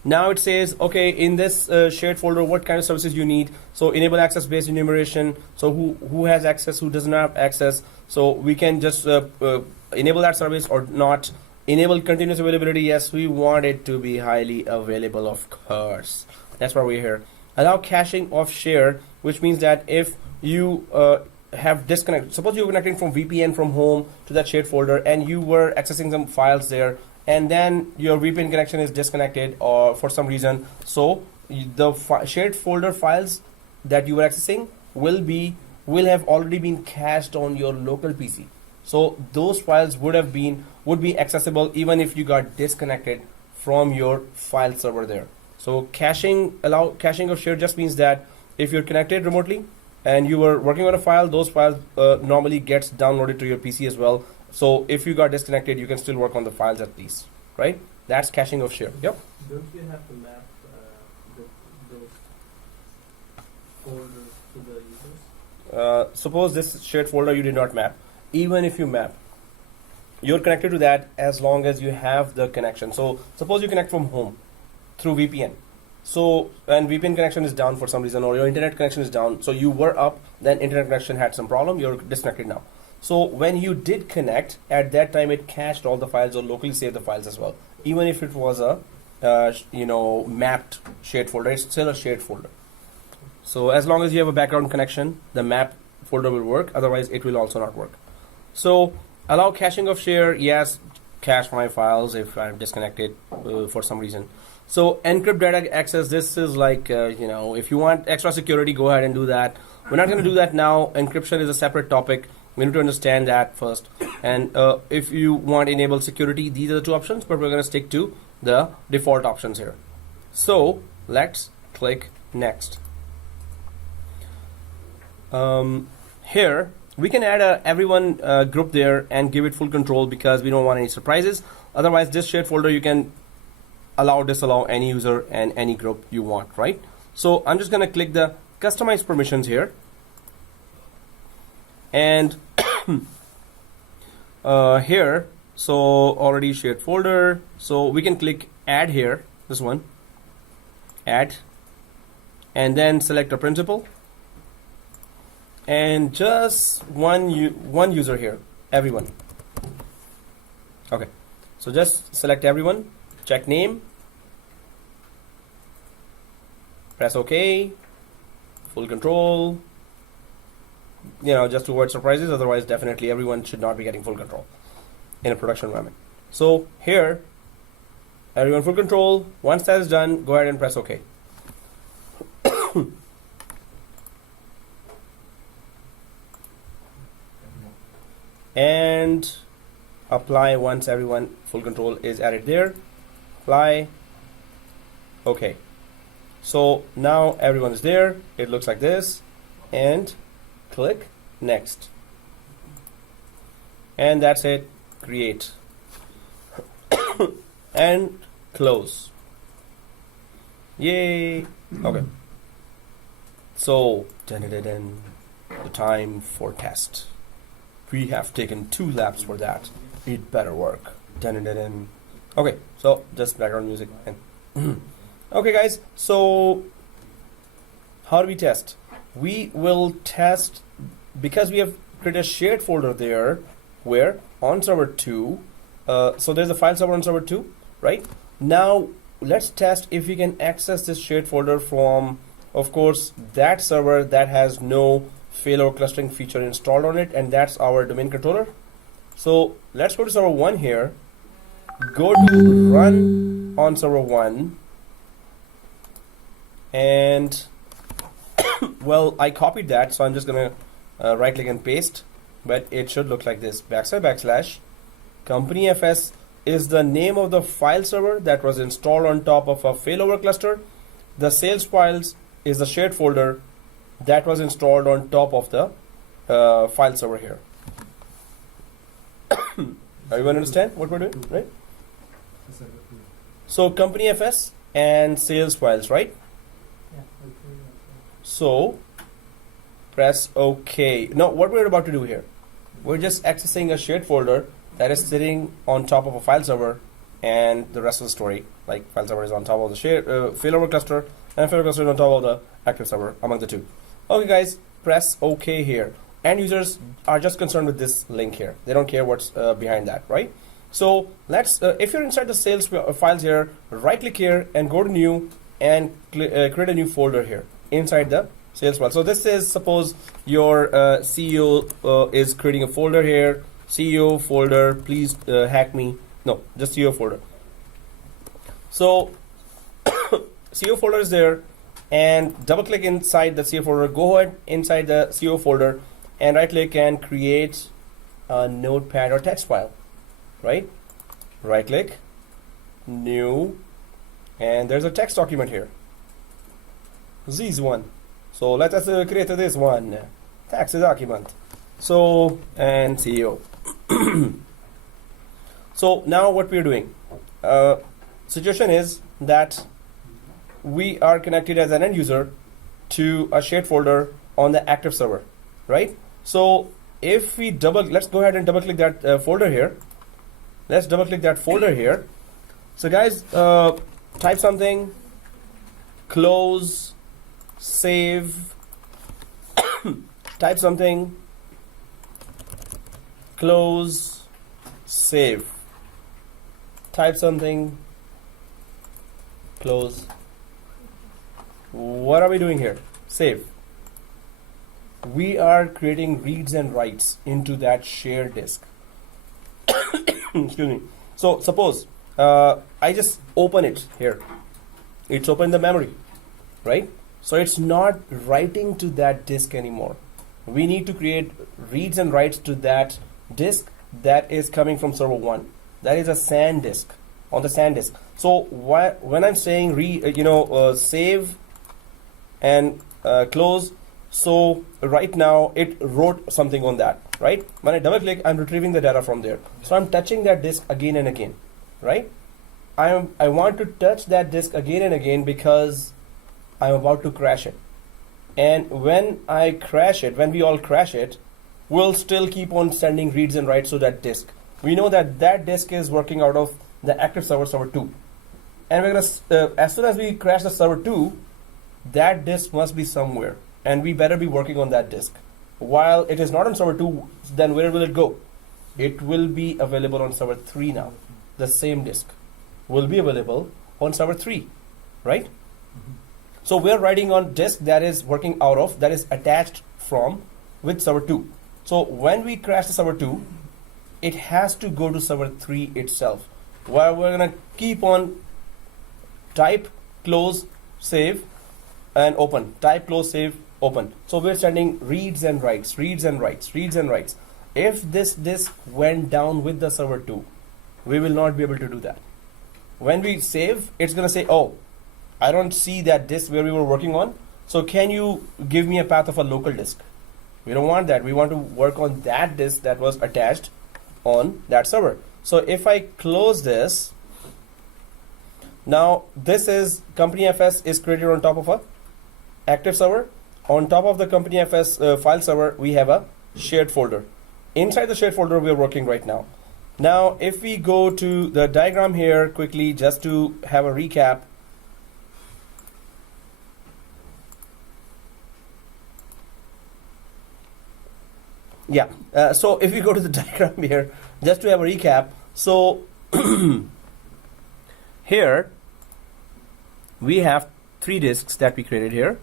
Now it says, okay, in this shared folder, what kind of services you need. So enable access based enumeration. So who has access, who doesn't have access. So we can just enable that service or not. Enable continuous availability. Yes, we want it to be highly available, of course. That's why we're here. Allow caching of share, which means that if you have disconnected, suppose you're connecting from VPN from home to that shared folder and you were accessing some files there, and then your VPN connection is disconnected or for some reason, so the shared folder files that you were accessing will have already been cached on your local PC. So those files would be accessible even if you got disconnected from your file server there. So allow caching of share just means that if you're connected remotely and you were working on a file, those files normally gets downloaded to your PC as well. So if you got disconnected, you can still work on the files at least, right? That's caching of share. Yep. Don't you have to map those folders to the users? Suppose this shared folder you did not map. Even if you map, you're connected to that as long as you have the connection. So suppose you connect from home through VPN. So, and VPN connection is down for some reason, or your internet connection is down. So you were up, then internet connection had some problem, you're disconnected now. So when you did connect, at that time it cached all the files or locally saved the files as well. Even if it was a mapped shared folder, it's still a shared folder. So as long as you have a background connection, the map folder will work. Otherwise, it will also not work. So allow caching of share. Yes, cache my files if I'm disconnected for some reason. So encrypt data access. This is like if you want extra security, go ahead and do that. We're not going to do that now. Encryption is a separate topic. We need to understand that first. And if you want enable security, these are the two options, but we're going to stick to the default options here. So let's click next. Here we can add a everyone group there and give it full control because we don't want any surprises. Otherwise, this shared folder you can allow, disallow any user and any group you want, right? So I'm just going to click the customize permissions here. And here, so already shared folder, so we can click add here, this one, add, and then select a principal, and just one user here, everyone. Okay, so just select everyone, check name, press OK, full control. Just to avoid surprises. Otherwise, definitely everyone should not be getting full control in a production environment. So here, everyone full control. Once that is done, go ahead and press OK. And apply once everyone full control is added there. Apply. OK. So now everyone is there. It looks like this. And click next, and that's it. Create and close. Yay. Okay, so the time for test. We have taken 2 laps for that. It better work. Okay, so just background music. And okay guys, so how do we test? We will test because we have created a shared folder there where on server 2, so there's a file server on server 2, right? Now let's test if we can access this shared folder from, of course, that server that has no failover clustering feature installed on it, and that's our domain controller. So let's go to server 1 here, go to run on server 1, and well, I copied that, so I'm just gonna right click and paste, but it should look like this: \\. Company FS is the name of the file server that was installed on top of a failover cluster. The sales files is the shared folder that was installed on top of the file server here. Everyone understand what we're doing, right? So company FS and sales files, right? Yeah, okay. So press OK. Now what we're about to do here, we're just accessing a shared folder that is sitting on top of a file server, and the rest of the story, like file server is on top of the shared failover cluster, and failover cluster is on top of the active server, among the two. Okay guys, press OK here. End users are just concerned with this link here. They don't care what's behind that, right? So let's, if you're inside the sales files here, right click here and go to new and create a new folder here inside the sales file. So this is, suppose your CEO is creating a folder here, CEO folder, please hack me. No, just CEO folder. So CEO folder is there, and double click inside the CEO folder, go ahead inside the CEO folder and right click and create a notepad or text file, right? Right click, new, and there's a text document here, this one. So let us create this one, text document. So, and CEO. So now what we're doing, situation is that we are connected as an end user to a shared folder on the active server, right? So if we let's go ahead and double click that folder here. Let's double click that folder here. So guys, type something, close, save, type something, close, save, type something, close. What are we doing here? Save. We are creating reads and writes into that shared disk. Excuse me. So suppose I just open it here. It's open in the memory, right? So it's not writing to that disk anymore. We need to create reads and writes to that disk that is coming from server 1. That is a SAN disk, on the SAN disk. So when I'm saying save and close, so right now it wrote something on that, right? When I double click, I'm retrieving the data from there. So I'm touching that disk again and again, right? I want to touch that disk again and again because I'm about to crash it. And when I crash it, when we all crash it, we'll still keep on sending reads and writes to that disk. We know that that disk is working out of the active server, server 2. And we're gonna, as soon as we crash the server 2, that disk must be somewhere. And we better be working on that disk. While it is not on server 2, then where will it go? It will be available on server 3 now. The same disk will be available on server 3, right? So we're writing on disk that is working out of, that is attached from with server 2. So when we crash the server 2, it has to go to server 3 itself. While we're gonna keep on type, close, save, and open. Type, close, save, open. So we're sending reads and writes, reads and writes, reads and writes. If this disk went down with the server 2, we will not be able to do that. When we save, it's gonna say, oh, I don't see that disk where we were working on. So can you give me a path of a local disk? We don't want that. We want to work on that disk that was attached on that server. So if I close this, now this is company FS is created on top of a active server. On top of the company FS file server, we have a shared folder. Inside the shared folder, we are working right now. Now, if we go to the diagram here quickly, just to have a recap. Yeah, so if we go to the diagram here, just to have a recap. So here we have 3 disks that we created here.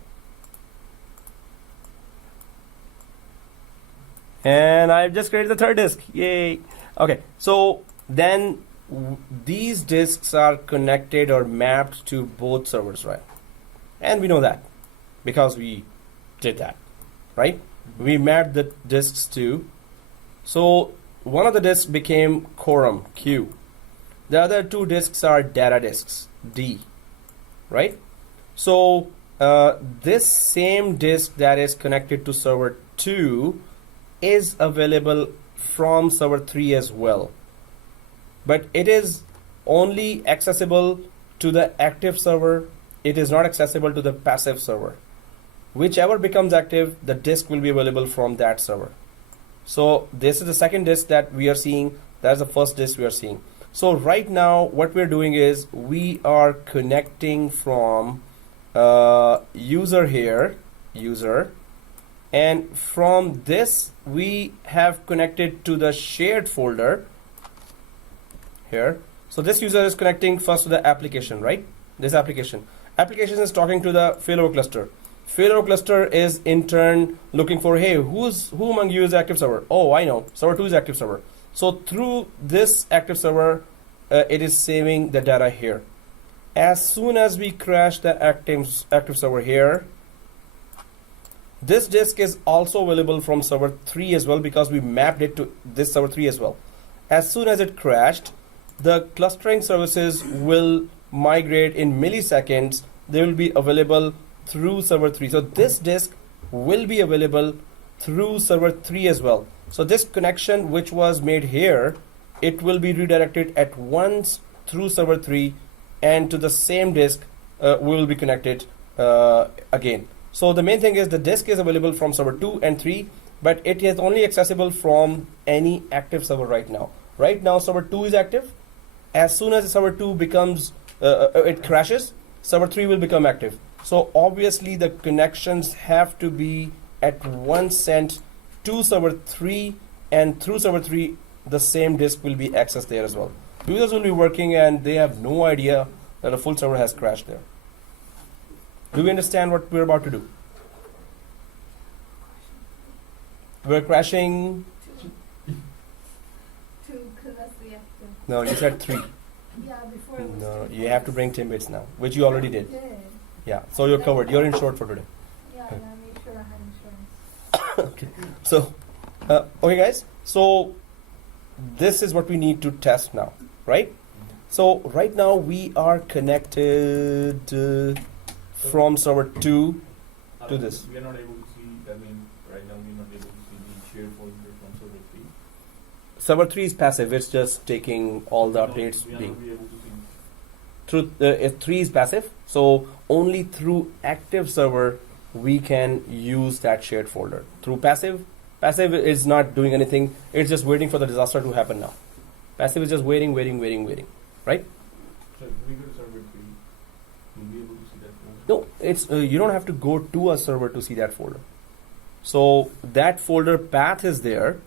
And I've just created the 3rd disk. Yay. Okay, so then these disks are connected or mapped to both servers, right? And we know that because we did that, right? We mapped the disks to So one of the disks became Quorum, Q. The other two disks are data disks, D, right? So this same disk that is connected to server 2 is available from server 3 as well. But it is only accessible to the active server. It is not accessible to the passive server. Whichever becomes active, the disk will be available from that server. So this is the second disk that we are seeing. That's the first disk we are seeing. So right now what we're doing is we are connecting from user here, user, and from this we have connected to the shared folder here. So this user is connecting first to the application, right? This application is talking to the failover cluster. Failover cluster is in turn looking for, hey, who among you is active server? Oh, I know, server 2 is active server. So through this active server, it is saving the data here. As soon as we crash the active server here, this disk is also available from server 3 as well, because we mapped it to this server 3 as well. As soon as it crashed, the clustering services will migrate in milliseconds. They will be available through server 3. So this disk will be available through server 3 as well. So this connection which was made here, it will be redirected at once through server 3, and to the same disk we will be connected again. So the main thing is the disk is available from server 2 and 3, but it is only accessible from any active server right now. Right now server 2 is active. As soon as server 2 becomes, it crashes, server 3 will become active. So obviously the connections have to be at once sent to server 3, and through server 3 the same disk will be accessed there as well. Users will be working and they have no idea that a full server has crashed there. Do we understand what we're about to do? We're crashing. 2, because that's the active. No, you said 3. Yeah, before it was No, 2. you have to bring Timbits now, which you already did. I did. Yeah, so you're covered. You're insured for today. Yeah, and I made sure I had insurance. Okay. So, okay, guys. So this is what we need to test now, right? So right now we are connected from server 2 to this. We are not able to see, I mean, right now we are not able to see the shared folder from server 3. Server 3 is passive. It's just taking all the No, updates we are being. not able to see. Through 3 is passive, so only through active server we can use that shared folder. Through passive is not doing anything. It's just waiting for the disaster to happen now. Passive is just waiting, right? So if we go to server 3, we'll be able to see that folder. No, it's you don't have to go to a server to see that folder. So that folder path is there,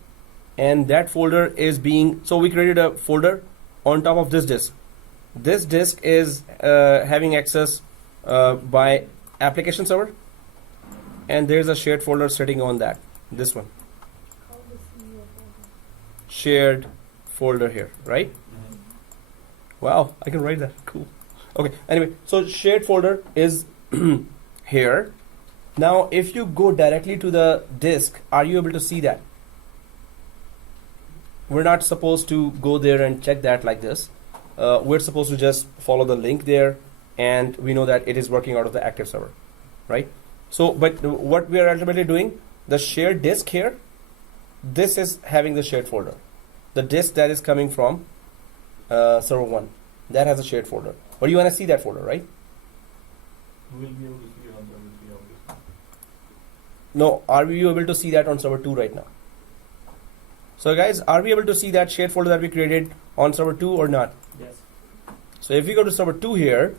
and that folder is being. So we created a folder on top of this disk. This disk is having access by application server, and there's a shared folder sitting on that. This one, Call this new folder. shared folder here, right? Wow, I can write that. Cool. Okay. Anyway, so shared folder is here. Now, if you go directly to the disk, are you able to see that? We're not supposed to go there and check that like this. We're supposed to just follow the link there, and we know that it is working out of the active server, right? So, but what we are ultimately doing, the shared disk here, this is having the shared folder. The disk that is coming from server 1, that has a shared folder. But you want to see that folder, right? We will be able to see it on server 3 obviously. No, are we able to see that on server 2 right now? So guys, are we able to see that shared folder that we created on server 2 or not? Yes. So if we go to server 2 here,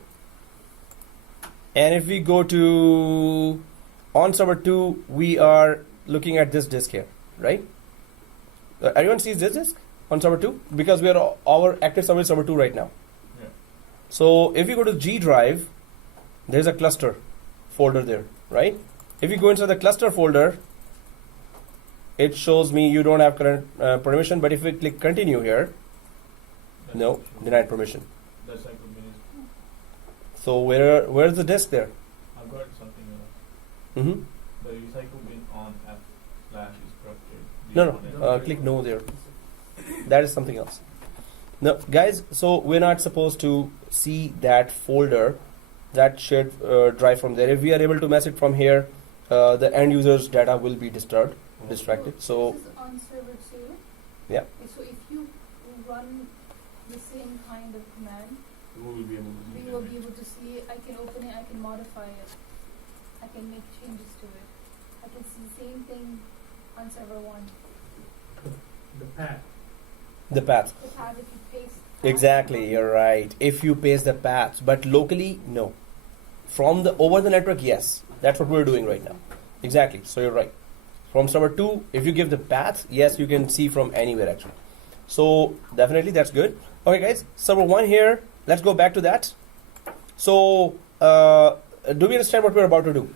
and if we go to on server 2, we are looking at this disk here, right? Everyone sees this disk on server 2? Because we are our active server is server 2 right now. Yeah. So if you go to G drive, there's a cluster folder there, right? If you go into the cluster folder, it shows me you don't have current permission, but if we click continue here, That's no, not sure. denied permission. That's like a minute. So where's the disk there? I've got something Mm-hmm. the recycle bin on app slash is corrupted. No, click no there. That is something else. No, guys, so we're not supposed to see that folder, that shared drive from there. If we are able to mess it from here, the end user's data will be distracted. So this is on server 2. Yeah. Okay, so if you run the same kind of command, We will be able to see we will be able to see it. I can open it, I can modify it, I can make changes to it. I can see the same thing on server 1. The path. the path. The path, if you paste. Exactly, you're right. If you paste the paths, but locally, no. From the over the network, yes. That's what we're doing right now. Exactly. So you're right. From server 2, if you give the path, yes, you can see from anywhere actually. So definitely that's good. Okay, guys. Server 1 here. Let's go back to that. So do we understand what we're about to do?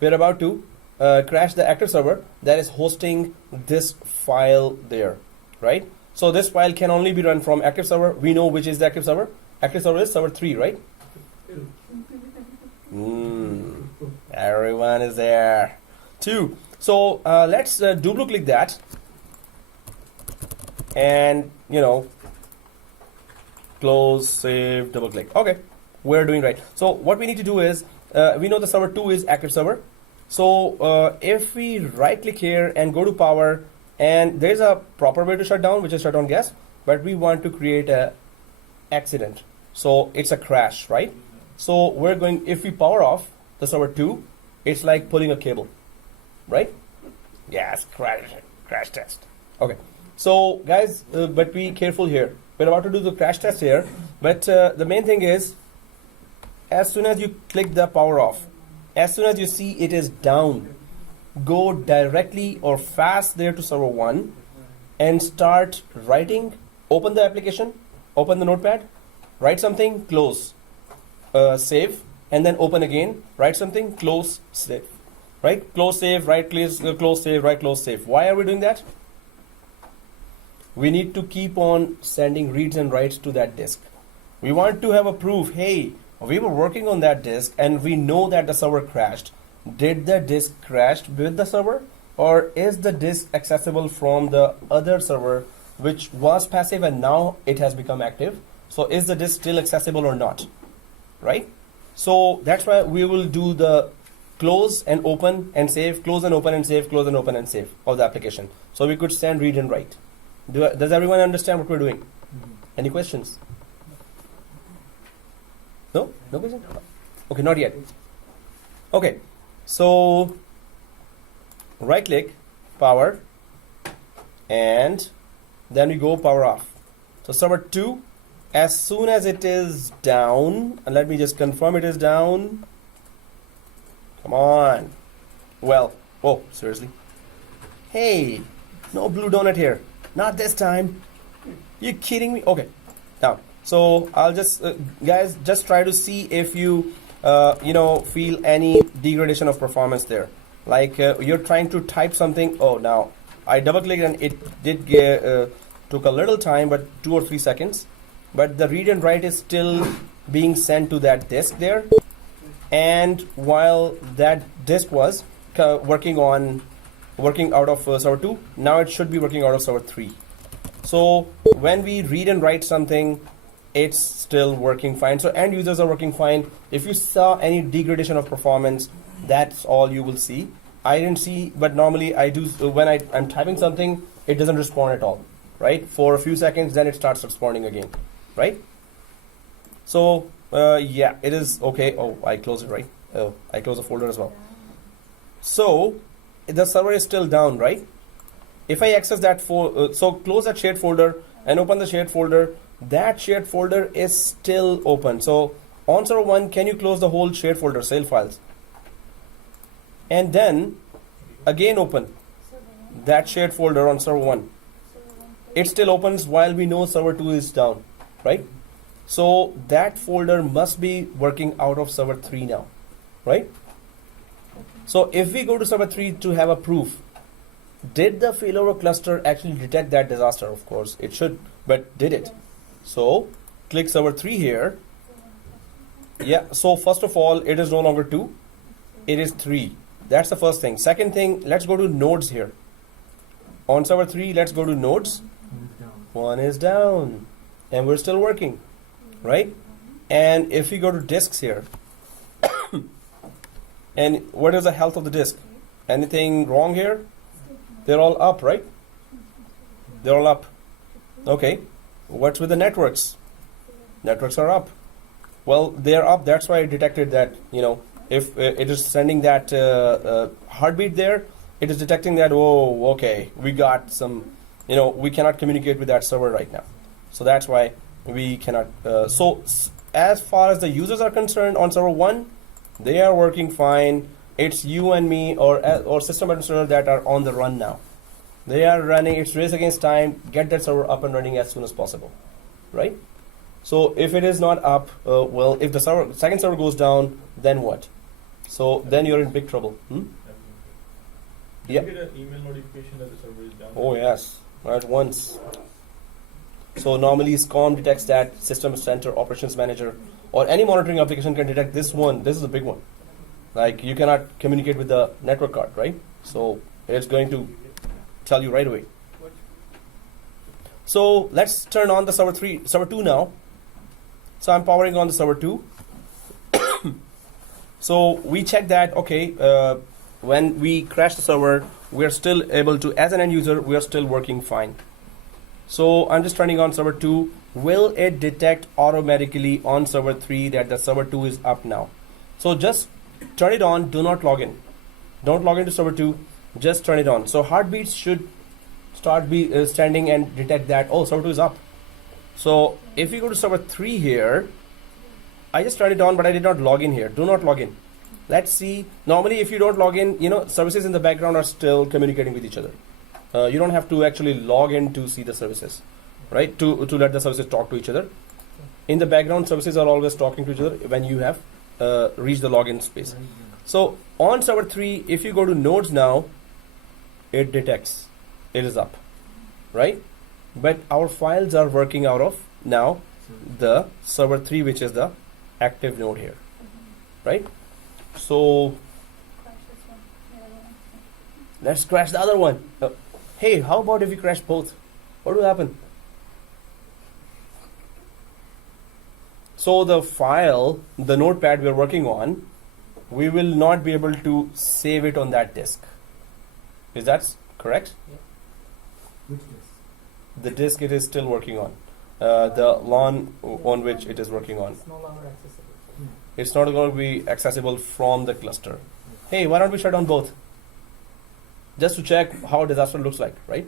We're about to crash the active server that is hosting this file there, right? So this file can only be run from active server. We know which is the active server. Active server is server 3, right? Everyone is there. 2. So let's double click that, and close, save, double click. Okay, we're doing right. So what we need to do is we know the server 2 is active server. So if we right click here and go to power, and there's a proper way to shut down, which is shut on gas, but we want to create a accident. So it's a crash, right? So we're going, if we power off the server 2, it's like pulling a cable, right? Yes, crash test. Okay. So guys, but be careful here. We're about to do the crash test here, but the main thing is, as soon as you click the power off, as soon as you see it is down, go directly or fast there to server 1 and start writing. Open the application, open the notepad, write something, close, save, and then open again, write something, close, save. Right? Close, save, right, close, save, right, close, save. Why are we doing that? We need to keep on sending reads and writes to that disk. We want to have a proof, hey, we were working on that disk and we know that the server crashed. Did the disk crash with the server, or is the disk accessible from the other server which was passive and now it has become active? So is the disk still accessible or not? Right? So that's why we will do the close and open and save, close and open and save, close and open and save of the application. So we could send read and write. Does everyone understand what we're doing? Any questions? No? No question? Okay, not yet. Okay, so right click, power, and then we go power off. So server 2, as soon as it is down, and let me just confirm it is down. Come on. Well, oh, seriously? Hey, no blue donut here. Not this time. You kidding me? Okay, now. So I'll just, guys, just try to see if you, feel any degradation of performance there. Like you're trying to type something. Oh, now I double clicked and it did took a little time, but 2 or 3 seconds. But the read and write is still being sent to that disk there. And while that disk was working out of server 2, now it should be working out of server 3. So when we read and write something, it's still working fine. So end users are working fine. If you saw any degradation of performance, that's all you will see. I didn't see, but normally I do. When I'm typing something, it doesn't respond at all, right? For a few seconds, then it starts responding again, right? So yeah, it is okay. Oh, I closed it, right? Oh, I closed the folder as well. So the server is still down, right? If I access that so close that shared folder and open the shared folder, that shared folder is still open. So on server 1, can you close the whole shared folder, save files? And then again open that shared folder on server 1. It still opens while we know server 2 is down, right? So that folder must be working out of server 3 now, right? So if we go to server 3 to have a proof, did the failover cluster actually detect that disaster? Of course it should, but did it? So click server 3 here. Yeah, so first of all, it is no longer 2, it is 3. That's the first thing. Second thing, let's go to nodes here. On server 3, let's go to nodes. Move down. 1 is down. And we're still working, right? And if we go to disks here, and what is the health of the disk? Anything wrong here? They're all up, right? They're all up. Okay. What's with the networks? Networks are up. Well, they're up. That's why I detected that, if it is sending that heartbeat there, it is detecting that, oh, okay, we got some, we cannot communicate with that server right now. So that's why we cannot. As far as the users are concerned on server 1, they are working fine. It's you and me or system administrator that are on the run now. They are running. It's race against time. Get that server up and running as soon as possible, right? So if it is not up, well, if the second server goes down, then what? So then you're in big trouble. Do Yeah. you get an email notification that the server is down? Oh yes, at once. So normally SCOM detects that, System Center, Operations Manager, or any monitoring application can detect this one. This is a big one. Like you cannot communicate with the network card, right? So it's going to tell you right away. So let's turn on the server 2 now. So I'm powering on the server 2. So we check that, okay, when we crash the server, we are still able to, as an end user, we are still working fine. So I'm just turning on server 2. Will it detect automatically on server 3 that the server 2 is up now? So just turn it on, do not log in. Don't log into server 2, just turn it on. So heartbeats should start standing and detect that, oh, server 2 is up. So if we go to server 3 here, I just turned it on, but I did not log in here. Do not log in. Let's see. Normally, if you don't log in, services in the background are still communicating with each other. You don't have to actually log in to see the services, right? To let the services talk to each other. In the background, services are always talking to each other when you have reached the login space. So on server 3, if you go to nodes now, it detects it is up, right? But our files are working out of now the server 3, which is the active node here, right? So let's crash the other one. Hey, how about if we crash both? What will happen? So the file, the notepad we're working on, we will not be able to save it on that disk. Is that correct? Which disk? The disk it is still working on. The LAN on which it is working on. It's no longer accessible. It's not going to be accessible from the cluster. Hey, why don't we shut down both? Just to check how a disaster looks like, right?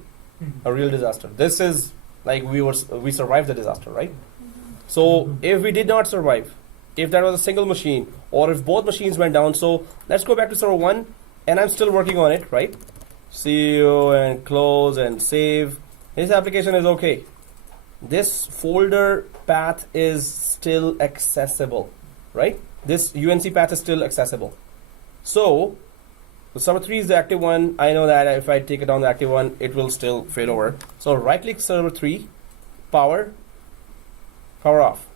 A real disaster. This is like we survived the disaster, right? So if we did not survive, if that was a single machine, or if both machines went down, so let's go back to server 1, and I'm still working on it, right? CO and close and save. This application is okay. This folder path is still accessible, right? This UNC path is still accessible. So the server 3 is the active one. I know that if I take it on the active one, it will still fail over. So right click server 3, power off.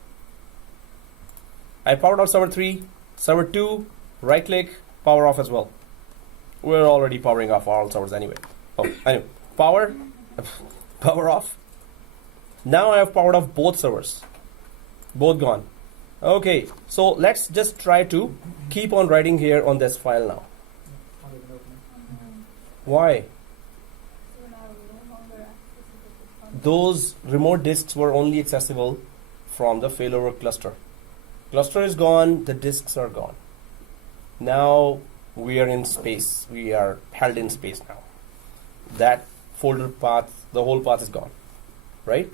I powered off server 3, server 2, right click, power off as well. We're already powering off all servers anyway. Oh, anyway, power off. Now I have powered off both servers. Both gone. Okay, so let's just try to keep on writing here on this file now. Why? Those remote disks were only accessible from the failover cluster. Cluster is gone, the disks are gone. Now we are in space. We are held in space now. That folder path, the whole path is gone, right?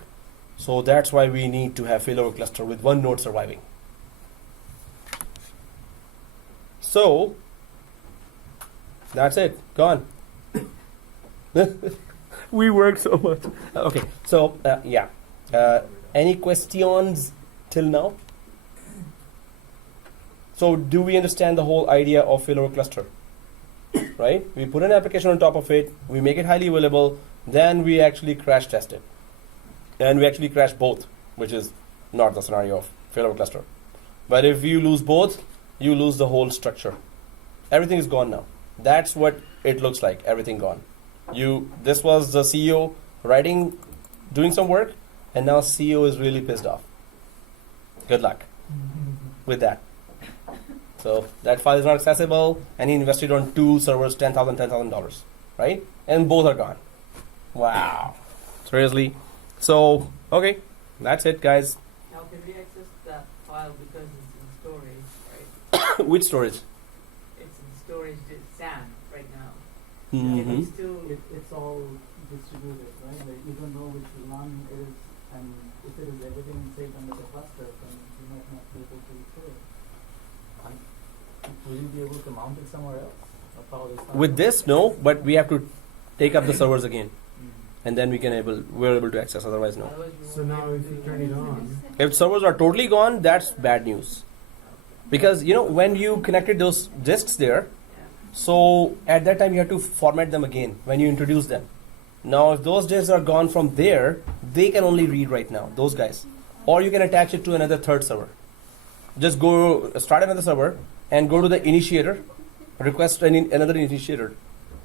So that's why we need to have failover cluster with one node surviving. So that's it, gone. We work so much. Okay, so yeah. Any questions till now? So do we understand the whole idea of failover cluster? Right? We put an application on top of it, we make it highly available, then we actually crash test it. And we actually crash both, which is not the scenario of failover cluster. But if you lose both, you lose the whole structure. Everything is gone now. That's what it looks like, everything gone. This was the CEO doing some work, and now CEO is really pissed off. Good luck with that. So that file is not accessible, and he invested on 2 servers, $10,000, right? And both are gone. Wow. Seriously. So, okay, that's it, guys. Now can we access that file because it's in storage, right? Which storage? It's in storage SAN right now. Mhm. Can we still It's all distributed, right? Like you don't know which one it is, and if it is everything saved under the cluster, then you might not be able to retrieve it. Will you be able to mount it somewhere else? Or follow this file? With this, no, but we have to take up the servers again, and then we're able to access. Otherwise, no. otherwise we So won't be now able if to you do turn that. it on, If servers are totally gone, that's bad news. Because when you connected those disks there, so at that time you have to format them again when you introduce them. Now, if those disks are gone from there, they can only read right now, those guys. Or you can attach it to another third server. Just start another server and go to the initiator, request another initiator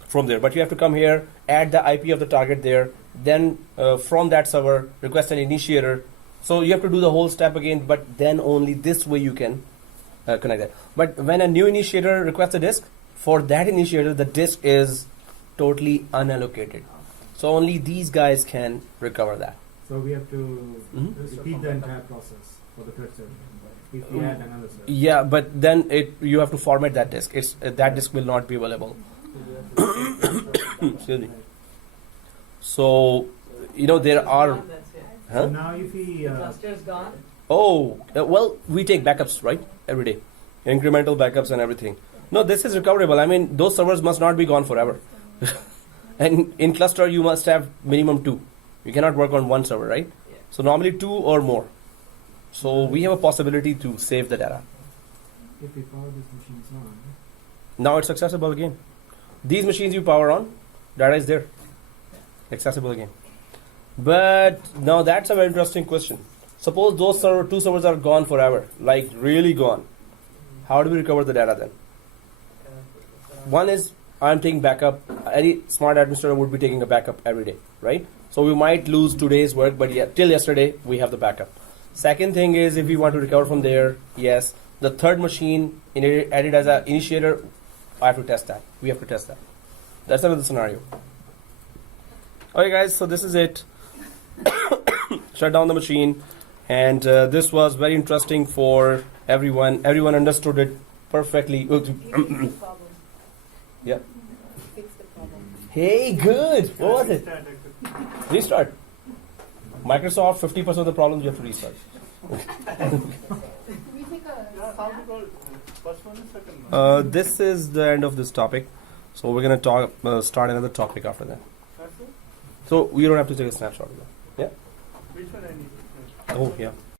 from there. But you have to come here, add the IP of the target there, then from that server, request an initiator. So you have to do the whole step again, but then only this way you can connect that. But when a new initiator requests a disk, for that initiator, the disk is totally unallocated. So only these guys can recover that. so we have to Mhm. repeat the entire process for the third server. If we add another server. Yeah, but then you have to format that disk. That disk will not be available. Excuse me. So there are. That's it. Huh? So now if we The cluster's gone. Oh, well, we take backups, right? Every day. Incremental backups and everything. No, this is recoverable. I mean, those servers must not be gone forever. And in cluster, you must have minimum 2. You cannot work on one server, right? Yeah. So normally 2 or more. So we have a possibility to save the data. if we power these machines on, Now it's accessible again. These machines you power on, data is there. Accessible again. But now that's a very interesting question. Suppose those 2 servers are gone forever, like really gone. How do we recover the data then? One is I'm taking backup. Any smart administrator would be taking a backup every day, right? So we might lose today's work, but till yesterday we have the backup. Second thing is if we want to recover from there, yes. The third machine added as an initiator, I have to test that. We have to test that. That's another scenario. Okay, guys. So this is it. Shut down the machine, and this was very interesting for everyone. Everyone understood it perfectly. Yeah. Hey, good. What was it? Restart. Microsoft, 50% of the problems you have to restart. Can we take a How to snap? go first one and second one? This is the end of this topic. So we're gonna start another topic after that. That's it? So we don't have to take a snapshot of that. Which one I need to? Oh yeah.